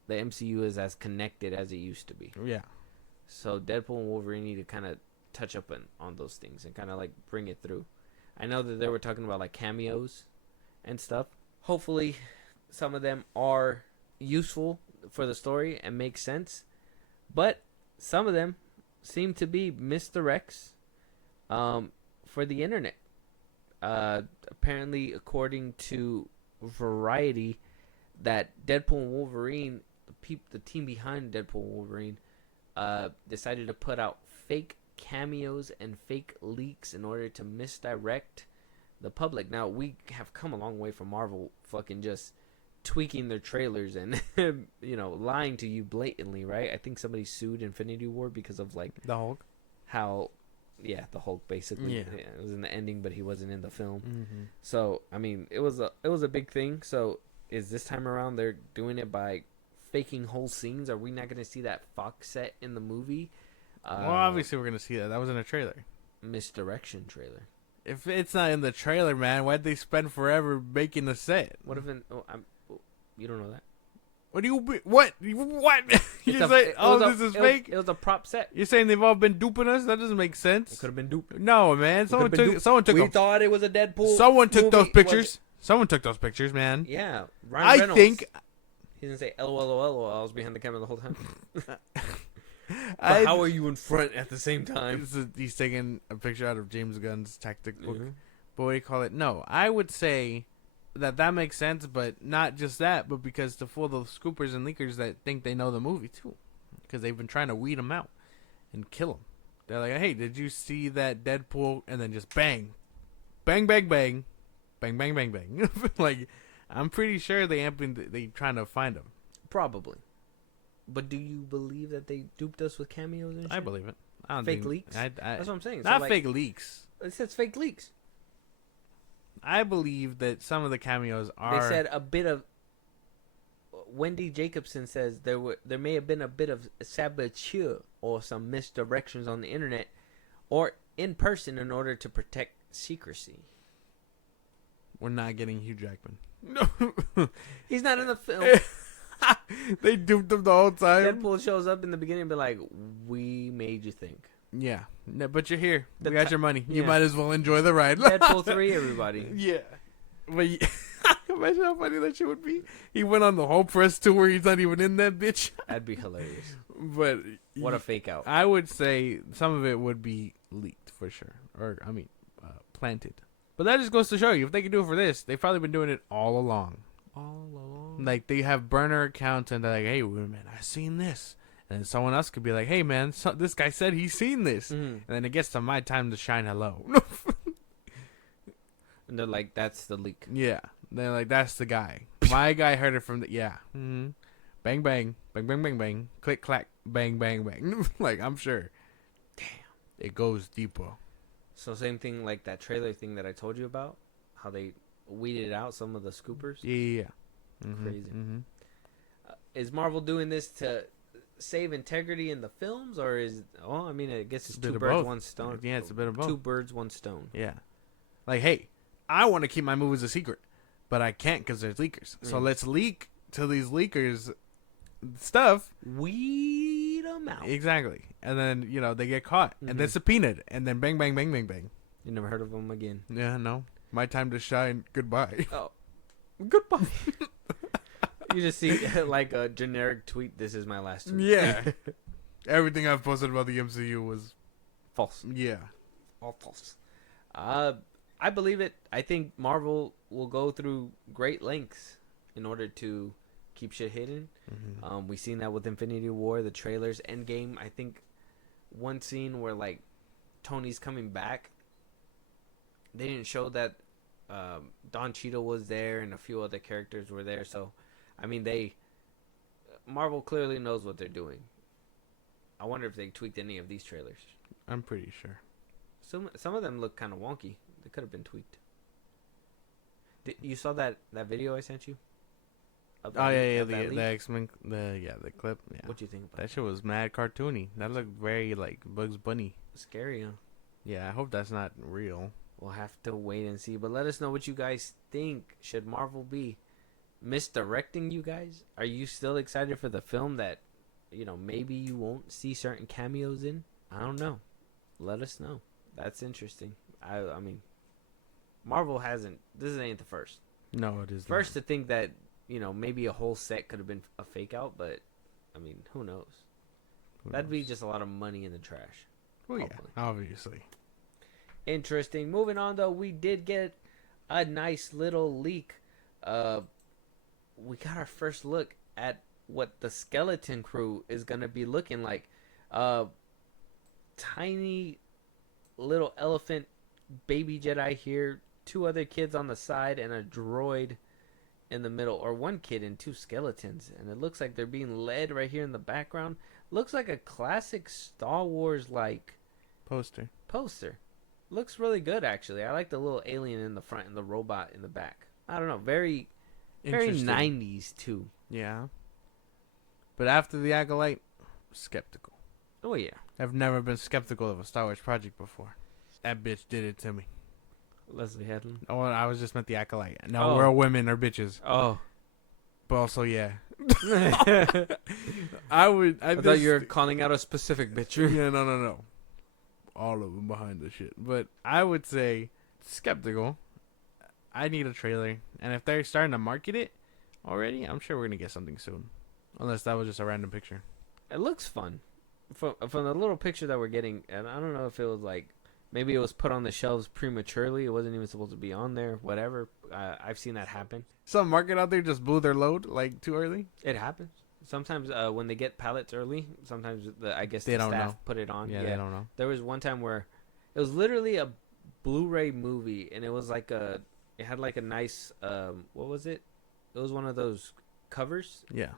the MCU is as connected as it used to be. Yeah. So Deadpool and Wolverine need to kind of touch up on those things and kind of like bring it through. I know that they were talking about like cameos and stuff. Hopefully some of them are useful for the story and make sense. But some of them seem to be misdirects for the internet. Apparently, according to Variety, that Deadpool and Wolverine, the team behind Deadpool and Wolverine, decided to put out fake cameos and fake leaks in order to misdirect the public. Now, we have come a long way from Marvel fucking just tweaking their trailers and lying to you blatantly, right? I think somebody sued Infinity War because of like the Hulk. The Hulk basically. Yeah. It was in the ending, but he wasn't in the film. Mm-hmm. So I mean, it was a big thing. So is this time around they're doing it by faking whole scenes? Are we not going to see that Fox set in the movie? Well, obviously we're going to see that. That was in a trailer. Misdirection trailer. If it's not in the trailer, man, why'd they spend forever making the set? What if you don't know that? What do you what? You say this is fake? It was a prop set. You're saying they've all been duping us? That doesn't make sense. It could have been duped. No, man. Someone took. We thought it was a Deadpool. Someone took those pictures. Someone took those pictures, man. Yeah, Ryan Reynolds. Think he didn't say LOL. I was behind the camera the whole time. How are you in front at the same time? He's taking a picture out of James Gunn's tactic book. But what do you call it? No, I would say that makes sense, but not just that, but because to fool the scoopers and leakers that think they know the movie too, because they've been trying to weed them out and kill them. They're like, hey, did you see that Deadpool? And then just bang, bang, bang, bang, bang, bang, bang, bang. Like, I'm pretty sure they trying to find him. Probably. But do you believe that they duped us with cameos and shit? I believe it. I don't fake leaks? That's what I'm saying. Not fake leaks. It says fake leaks. I believe that some of the cameos are... They said a bit of... Wendy Jacobson says there may have been a bit of saboteur or some misdirections on the internet or in person in order to protect secrecy. We're not getting Hugh Jackman. No. He's not in the film. They duped him the whole time. Deadpool shows up in the beginning and be like, "We made you think." Yeah, no, but you're here. The We got ti- your money. You yeah. might as well enjoy the ride. Deadpool 3, everybody. Yeah. But imagine how funny that shit would be. He went on the whole press tour. He's not even in that bitch. That'd be hilarious. But What a fake out. I would say some of it would be leaked for sure, or planted. But that just goes to show you, if they can do it for this, they've probably been doing it all along. All along. Like they have burner accounts, and they're like, "Hey, wait a minute, I seen this," and then someone else could be like, "Hey, man, this guy said he's seen this," and then it gets to my time to shine hello. And they're like, "That's the leak." Yeah, they're like, "That's the guy. My guy heard it from the Bang bang, bang bang bang bang, click clack, bang bang bang." Like I'm sure. Damn, it goes deeper. So same thing like that trailer thing that I told you about, how they weeded out some of the scoopers. Yeah. Mm-hmm, Crazy. Mm-hmm. Is Marvel doing this to save integrity in the films, or is? Oh, I mean, I guess it's a bit two of birds, both. one stone. Yeah, it's a bit of both. Two birds, one stone. Yeah. Like, hey, I want to keep my movies a secret, but I can't because there's leakers. So let's leak to these leakers stuff. Weed them out. Exactly. And then, they get caught. And then subpoenaed. And then bang, bang, bang, bang, bang. You never heard of them again. Yeah, no. My time to shine. Goodbye. Oh. Goodbye. You just see like a generic tweet, "This is my last tweet." Yeah. Everything I've posted about the MCU was false. Yeah. All false. I believe it. I think Marvel will go through great lengths in order to keep shit hidden. Mm-hmm. We've seen that with Infinity War, the trailers, Endgame. I think one scene where like Tony's coming back, they didn't show that Don Cheadle was there and a few other characters were there. So, I mean, Marvel clearly knows what they're doing. I wonder if they tweaked any of these trailers. I'm pretty sure. Some of them look kind of wonky. They could have been tweaked. You saw that video I sent you? The X-Men, the clip. Yeah. What do you think about that? Shit was mad cartoony. That looked very like Bugs Bunny. Scary, huh? Yeah, I hope that's not real. We'll have to wait and see. But let us know what you guys think. Should Marvel be misdirecting you guys? Are you still excited for the film that, maybe you won't see certain cameos in? I don't know. Let us know. That's interesting. I mean, Marvel hasn't. This ain't the first. No, it is first to think that maybe a whole set could have been a fake out, but I mean, who knows? That'd be just a lot of money in the trash. Well, yeah, obviously. Interesting. Moving on, though, we did get a nice little leak. We got our first look at what the Skeleton Crew is gonna be looking like. Tiny little elephant baby Jedi here, two other kids on the side, and a droid in the middle, or one kid and two skeletons, and it looks like they're being led right here in the background. Looks like a classic Star Wars like poster. Looks really good, actually. I like the little alien in the front and the robot in the back. I don't know, very 90s too. Yeah, but after the Acolyte, skeptical. Oh yeah, I've never been skeptical of a Star Wars project before. That bitch did it to me. Leslie Headland. Oh, I was just meant the Acolyte. No, we're all women or bitches. Oh, but also yeah. I I thought you were calling out a specific bitch. Yeah, no. All of them behind the shit. But I would say skeptical. I need a trailer. And if they're starting to market it already, I'm sure we're going to get something soon. Unless that was just a random picture. It looks fun. From the little picture that we're getting, and I don't know if it was like, maybe it was put on the shelves prematurely. It wasn't even supposed to be on there. Whatever. I've seen that happen. Some market out there just blew their load like too early. It happens. Sometimes when they get pallets early, sometimes I guess they the don't staff know. put it on. Yeah, they don't know. There was one time where it was literally a Blu-ray movie, and it was like it had like a nice what was it? It was one of those covers. Yeah.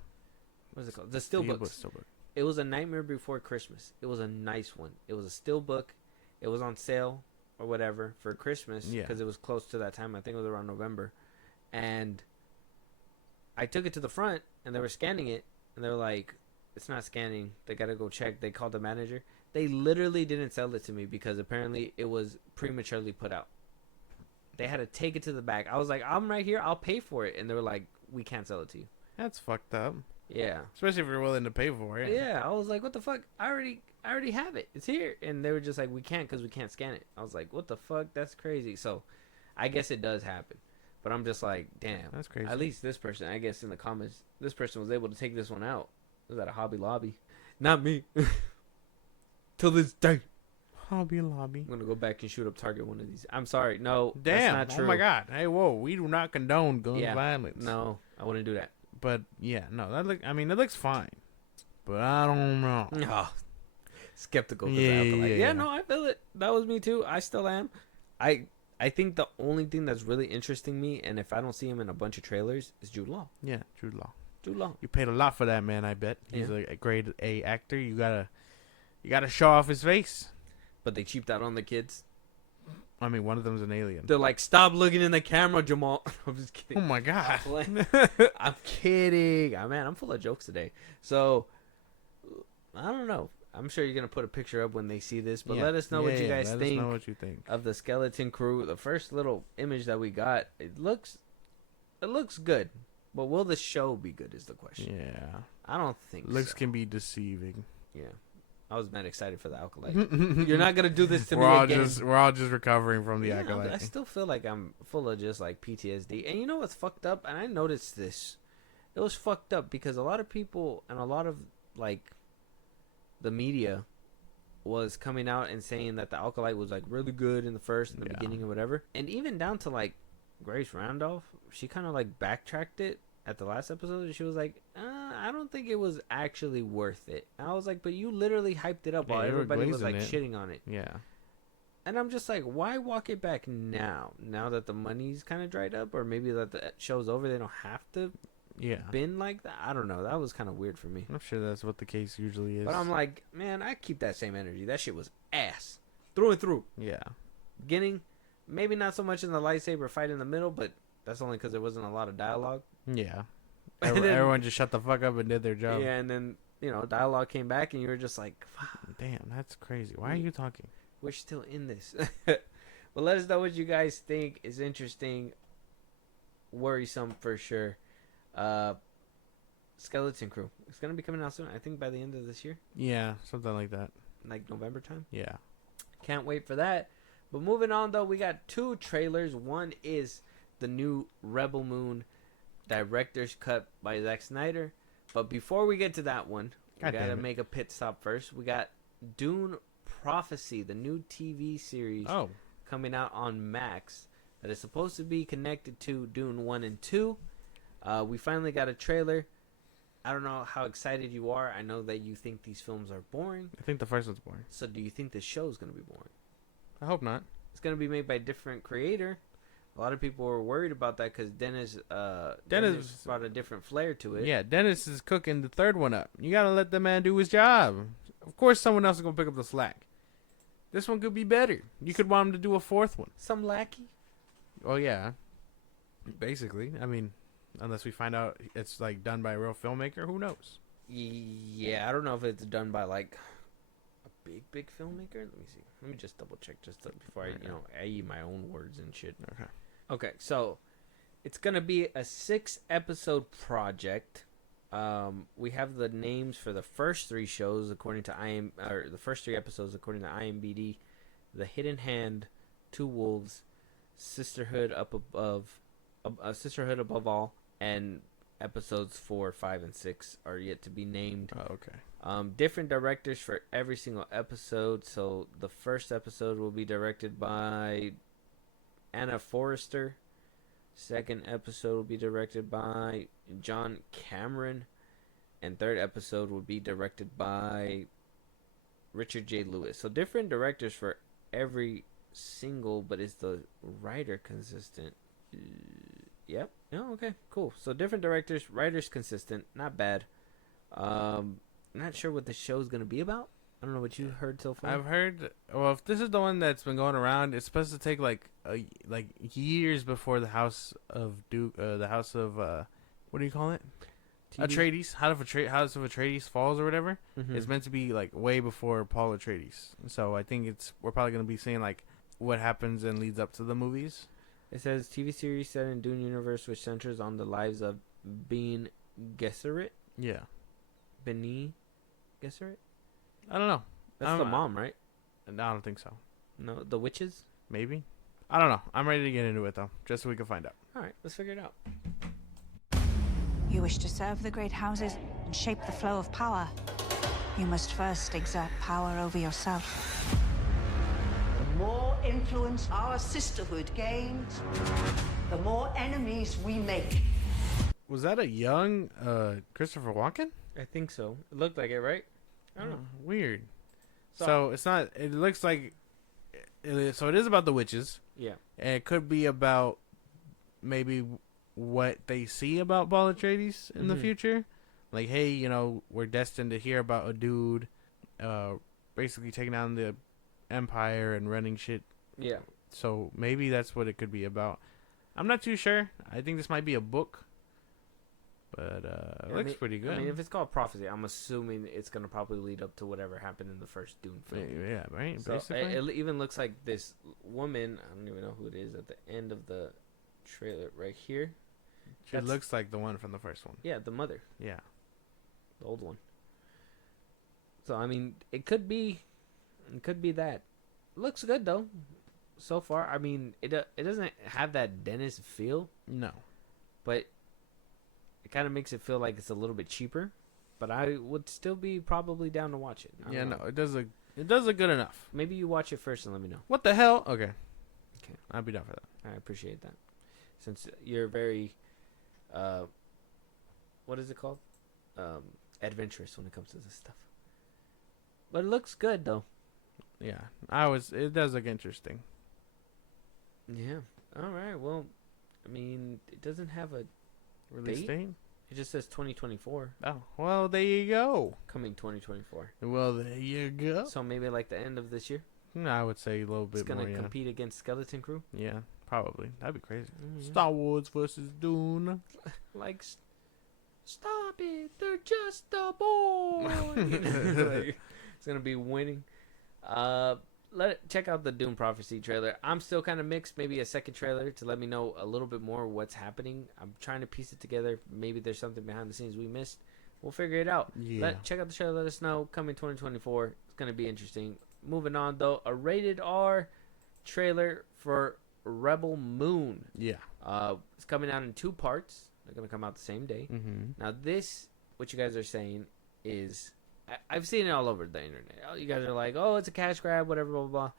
What is it called? The Steelbooks. It was A Nightmare Before Christmas. It was a nice one. It was a steelbook. It was on sale or whatever for Christmas because it was close to that time. I think it was around November, and I took it to the front, and they were scanning it, and they were like, "It's not scanning. They gotta go check." They called the manager. They literally didn't sell it to me because apparently it was prematurely put out. They had to take it to the back. I was like, "I'm right here. I'll pay for it," and they were like, "We can't sell it to you." That's fucked up. Yeah. Especially if you're willing to pay for it. Yeah, I was like, what the fuck? I already have it. It's here. And they were just like, we can't because we can't scan it. I was like, what the fuck? That's crazy. So I guess it does happen. But I'm just like, damn. That's crazy. At least this person, I guess in the comments, this person was able to take this one out. It was at a Hobby Lobby. Not me. Till this day. Hobby Lobby. I'm going to go back and shoot up Target one of these. I'm sorry. No, Damn. that's not true. Oh my God. Hey, whoa. We do not condone gun violence. No, I wouldn't do that. But yeah, no. It looks fine. But I don't know. Oh, skeptical. Yeah, no, I feel it. That was me too. I still am. I think the only thing that's really interesting me, and if I don't see him in a bunch of trailers, is Jude Law. Yeah, Jude Law. Jude Law. You paid a lot for that man. I bet he's a grade A actor. You gotta show off his face. But they cheaped out on the kids. I mean, one of them's an alien. They're like, stop looking in the camera, Jamal. I'm just kidding. Oh my God. I'm kidding. Man, I'm full of jokes today. So, I don't know. I'm sure you're going to put a picture up when they see this. But let us know what you guys think. Let us know what you think of the skeleton crew. The first little image that we got, it looks good. But will the show be good is the question. Yeah. I don't think Looks so. can be deceiving. Yeah. I was mad excited for the Alkalite. You're not gonna do this to me again. We're all just recovering from the Alkalite. I still feel like I'm full of just like PTSD. And you know what's fucked up? And I noticed this. It was fucked up because a lot of people and a lot of like the media was coming out and saying that the Alkalite was like really good in the beginning or whatever. And even down to like Grace Randolph, she kind of like backtracked it at the last episode, and she was like, I don't think it was actually worth it. And I was like, but you literally hyped it up while everybody was like shitting on it. Yeah. And I'm just like, why walk it back now that the money's kind of dried up, or maybe that the show's over, they don't have to bin like that? I don't know. That was kind of weird for me. I'm sure that's what the case usually is. But I'm like, man, I keep that same energy. That shit was ass through and through. Yeah. Beginning, maybe not so much in the lightsaber fight in the middle, but that's only because there wasn't a lot of dialogue. Yeah. Everyone just shut the fuck up and did their job. Yeah, and then, dialogue came back and you were just like, damn, that's crazy. Why are you talking? We're still in this. But let us know what you guys think is interesting, worrisome for sure. Skeleton Crew. It's going to be coming out soon. I think by the end of this year. Yeah, something like that. Like November time. Yeah. Can't wait for that. But moving on, though, we got 2 trailers. One is the new Rebel Moon director's cut by Zack Snyder. But before we get to that one, we got to make a pit stop first. We got Dune Prophecy, the new TV series coming out on Max that is supposed to be connected to Dune 1 and 2. We finally got a trailer. I don't know how excited you are. I know that you think these films are boring. I think the first one's boring. So do you think the show's going to be boring? I hope not. It's going to be made by a different creator. A lot of people were worried about that because Dennis brought a different flair to it. Yeah, Dennis is cooking the third one up. You got to let the man do his job. Of course someone else is going to pick up the slack. This one could be better. You could want him to do a fourth one. Some lackey? Oh, yeah. Basically. I mean, unless we find out it's like done by a real filmmaker, who knows? Yeah, I don't know if it's done by like a big filmmaker. Let me see. Let me just double check before I eat my own words and shit. Okay, so it's gonna be a 6-episode project. We have the names for the first 3 shows according to the first 3 episodes according to IMDb: The Hidden Hand, Two Wolves, Sisterhood Sisterhood Above All, and episodes 4, 5, and 6 are yet to be named. Oh, okay. Different directors for every single episode. So the first episode will be directed by Anna Forrester. Second episode will be directed by John Cameron. And third episode will be directed by Richard J. Lewis. So different directors for every single, but is the writer consistent? Yep. Oh, okay, cool. So different directors, writers consistent. Not bad. Not sure what the show's going to be about. I don't know what you heard so far. I've heard, well, if this is the one that's been going around, it's supposed to take like years before the House of what do you call it? Atreides. House of Atreides falls or whatever. Mm-hmm. It's meant to be like way before Paul Atreides. So I think we're probably going to be seeing like what happens and leads up to the movies. It says TV series set in Dune universe, which centers on the lives of Bene Gesserit. Yeah. Beni Gesserit? I don't know. That's the mom, right? No, I don't think so. No, the witches? Maybe. I don't know. I'm ready to get into it though, just so we can find out. All right, let's figure it out. You wish to serve the great houses and shape the flow of power. You must first exert power over yourself. The more influence our sisterhood gains, the more enemies we make. Was that a young Christopher Walken? I think so. It looked like it, right? I don't know. Weird. So it's not. It looks like. So it is about the witches. Yeah. And it could be about maybe what they see about Paul Atreides in the future. Like, hey, you know, we're destined to hear about a dude basically taking down the Empire and running shit. Yeah. So maybe that's what it could be about. I'm not too sure. I think this might be a book. But it looks pretty good. I mean, if it's called Prophecy, I'm assuming it's going to probably lead up to whatever happened in the first Dune film. Yeah, right? So basically. it even looks like this woman, I don't even know who it is, at the end of the trailer right here. She looks like the one from the first one. Yeah, the mother. Yeah. The old one. So, I mean, it could be that. Looks good, though, so far. I mean, it doesn't have that Dennis feel. No. But it kind of makes it feel like it's a little bit cheaper, but I would still be probably down to watch it. Yeah, no, it does look good enough. Maybe you watch it first and let me know. What the hell? Okay. Okay. I'll be down for that. I appreciate that. Since you're very, what is it called? Adventurous when it comes to this stuff. But it looks good though. Yeah, it does look interesting. Yeah. All right. Well, I mean, it doesn't have a Release date? It just says 2024. Oh, well, there you go. Coming 2024. Well, there you go. So maybe like the end of this year. No, I would say a little bit It's gonna more. compete against Skeleton Crew. Yeah, probably. That'd be crazy. Mm-hmm. Star Wars versus Dune. Like, stop it! They're just a boy. Like, it's gonna be winning. Check out the Dune Prophecy trailer. I'm still kind of mixed. Maybe a second trailer to let me know a little bit more what's happening. I'm trying to piece it together. Maybe there's something behind the scenes we missed. We'll figure it out. Yeah. Check out the trailer. Let us know. Coming 2024. It's gonna be interesting. Moving on though, a rated R trailer for Rebel Moon. Yeah. It's coming out in 2 parts. They're gonna come out the same day. Mm-hmm. Now this, what you guys are saying is, I've seen it all over the internet. You guys are like, oh, it's a cash grab, whatever, blah, blah, blah.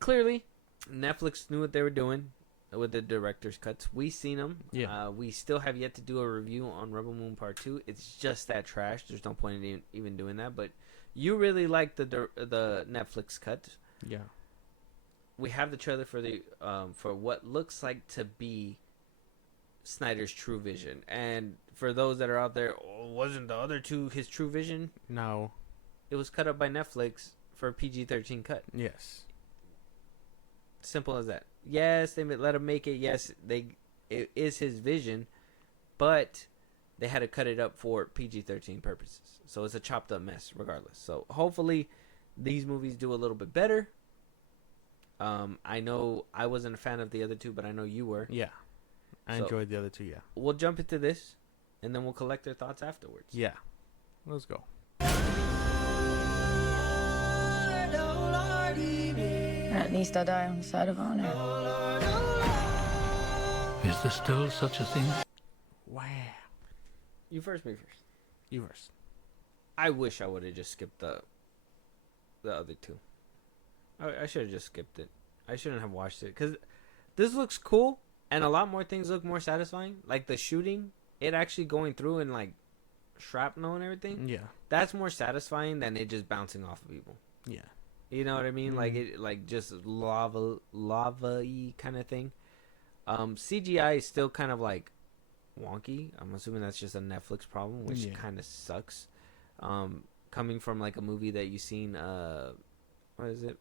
Clearly, Netflix knew what they were doing with the director's cuts. We seen them. Yeah. We still have yet to do a review on Rebel Moon Part 2. It's just that trash. There's no point in even doing that. But you really like the Netflix cut. Yeah. We have the trailer for what looks like to be Snyder's true vision. And for those that are out there, wasn't the other 2 his true vision? No. It was cut up by Netflix for a PG-13 cut. Yes. Simple as that. Yes, they let him make it. Yes, it is his vision, but they had to cut it up for PG-13 purposes. So it's a chopped up mess regardless. So hopefully these movies do a little bit better. I know I wasn't a fan of the other 2, but I know you were. Yeah. I enjoyed the other 2, yeah. We'll jump into this, and then we'll collect our thoughts afterwards. Yeah. Let's go. At least I die on the side of honor. Is there still such a thing? Wow. You first, me first. You first. I wish I would have just skipped the other 2. I should have just skipped it. I shouldn't have watched it because this looks cool, and a lot more things look more satisfying. Like the shooting, it actually going through and like shrapnel and everything. Yeah. That's more satisfying than it just bouncing off of people. Yeah. You know what I mean? Like it, like just lava-y kind of thing. CGI is still kind of like wonky. I'm assuming that's just a Netflix problem, which kind of sucks. Coming from like a movie that you seen, what is it?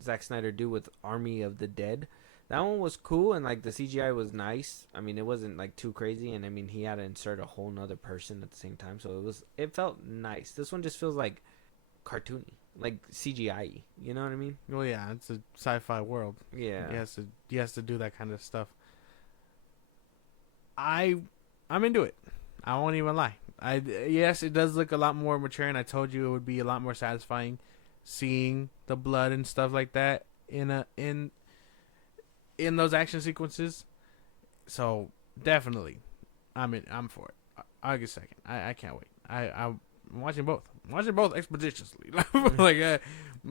Zack Snyder do with Army of the Dead. That one was cool, and like the CGI was nice. I mean, it wasn't like too crazy, and I mean he had to insert a whole nother person at the same time, so it felt nice. This one just feels like cartoony, like CGI. You know what I mean? Well, yeah, it's a sci-fi world. Yeah. He has to do that kind of stuff. I'm into it. I won't even lie. Yes, it does look a lot more mature, and I told you it would be a lot more satisfying seeing the blood and stuff like that in those action sequences. So definitely, I'm for it. August 2nd. I can't wait. I'm watching both. I'm watching both expeditiously.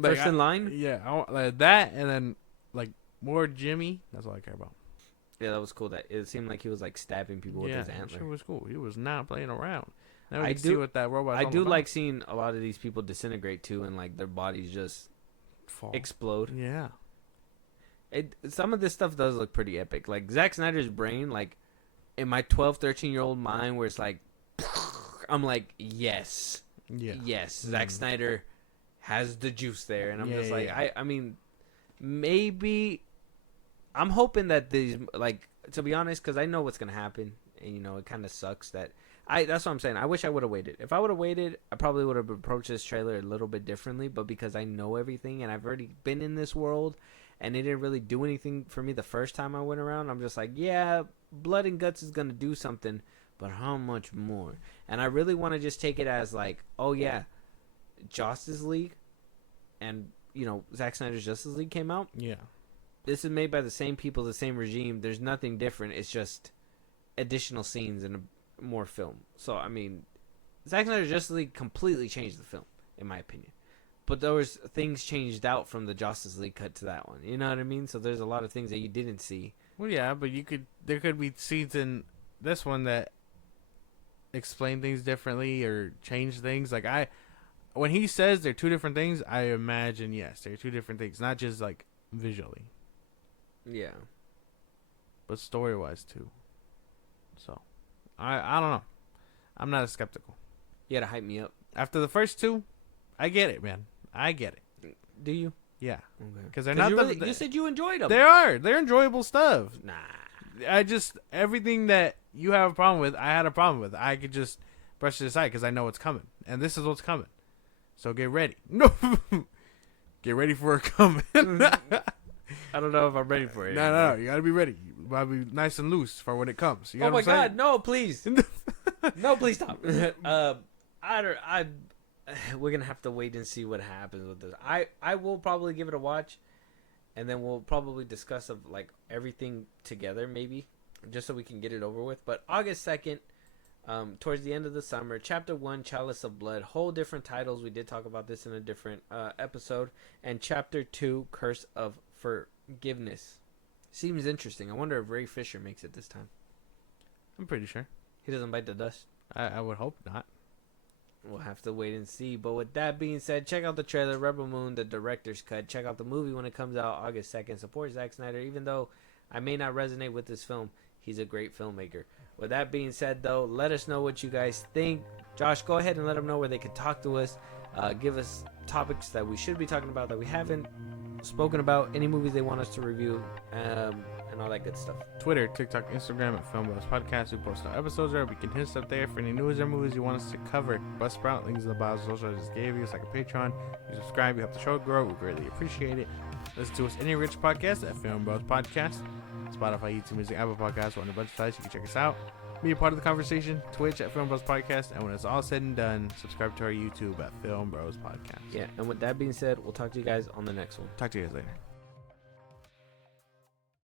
First in line. Yeah, like that, and then like more Jimmy. That's all I care about. Yeah, that was cool. That it seemed like he was like stabbing people with his antler. Sure was cool. He was not playing around. Now I can see what that robot. I do like seeing a lot of these people disintegrate too, and like their bodies just explode. Yeah. Some of this stuff does look pretty epic. Like Zack Snyder's brain, like in my 12, 13-year-old mind, where it's like, I'm like, yes, Zack Snyder has the juice there, and I'm just like, I mean, maybe I'm hoping that these, like, to be honest, because I know what's gonna happen, and you know, it kind of sucks that that's what I'm saying. I wish I would have waited. If I would have waited, I probably would have approached this trailer a little bit differently. But because I know everything and I've already been in this world, and it didn't really do anything for me the first time I went around, I'm just like, yeah, Blood and Guts is gonna do something, but how much more? And I really want to just take it as like, oh yeah, Justice League, and you know, Zack Snyder's Justice League came out. Yeah, this is made by the same people, the same regime. There's nothing different. It's just additional scenes and more film. So I mean, Zack Snyder's Justice League completely changed the film, in my opinion. But there was things changed out from the Justice League cut to that one. You know what I mean? So there's a lot of things that you didn't see. Well, yeah, but there could be scenes in this one that explain things differently or change things. Like when he says they're two different things, I imagine yes, they're two different things, not just like visually. Yeah. But story wise too. So I don't know. I'm not as skeptical. You gotta hype me up. After the first two, I get it, man. I get it. Do you? Yeah. Okay. Because they're not. You said you enjoyed them. They're enjoyable stuff. Nah. Everything that you have a problem with, I had a problem with. I could just brush it aside because I know what's coming, and this is what's coming. So get ready. No. Get ready for it coming. I don't know if I'm ready for it. No. You gotta be ready. You gotta be nice and loose for when it comes. You know oh my God, no, please. No, please stop. We're gonna have to wait and see what happens with this. I will probably give it a watch, and then we'll probably discuss of like everything together, maybe, just so we can get it over with. But August 2nd, towards the end of the summer, Chapter 1, Chalice of Blood, whole different titles. We did talk about this in a different episode, and Chapter 2, Curse of Forgiveness. Seems interesting. I wonder if Ray Fisher makes it this time. I'm pretty sure he doesn't bite the dust. I would hope not. We'll have to wait and see. But with that being said, check out the trailer, Rebel Moon, the director's cut. Check out the movie when it comes out August 2nd. Support Zack Snyder. Even though I may not resonate with this film, he's a great filmmaker. With that being said, though, let us know what you guys think. Josh, go ahead and let them know where they can talk to us. Give us topics that we should be talking about that we haven't spoken about. Any movies they want us to review. And all that good stuff. Twitter, TikTok, Instagram at FilmBros Podcast. We post our episodes there. We can hit us up there for any news or movies you want us to cover. Buzzsprout, links in the bio social I just gave you. It's like a Patreon. You subscribe, you help the show grow. We greatly appreciate it. Listen to us any rich podcast at FilmBros Podcast. Spotify, YouTube Music, Apple Podcasts, or on a bunch of sites. You can check us out. Be a part of the conversation. Twitch at FilmBros Podcast. And when it's all said and done, subscribe to our YouTube at FilmBros Podcast. Yeah, and with that being said, we'll talk to you guys on the next one. Talk to you guys later.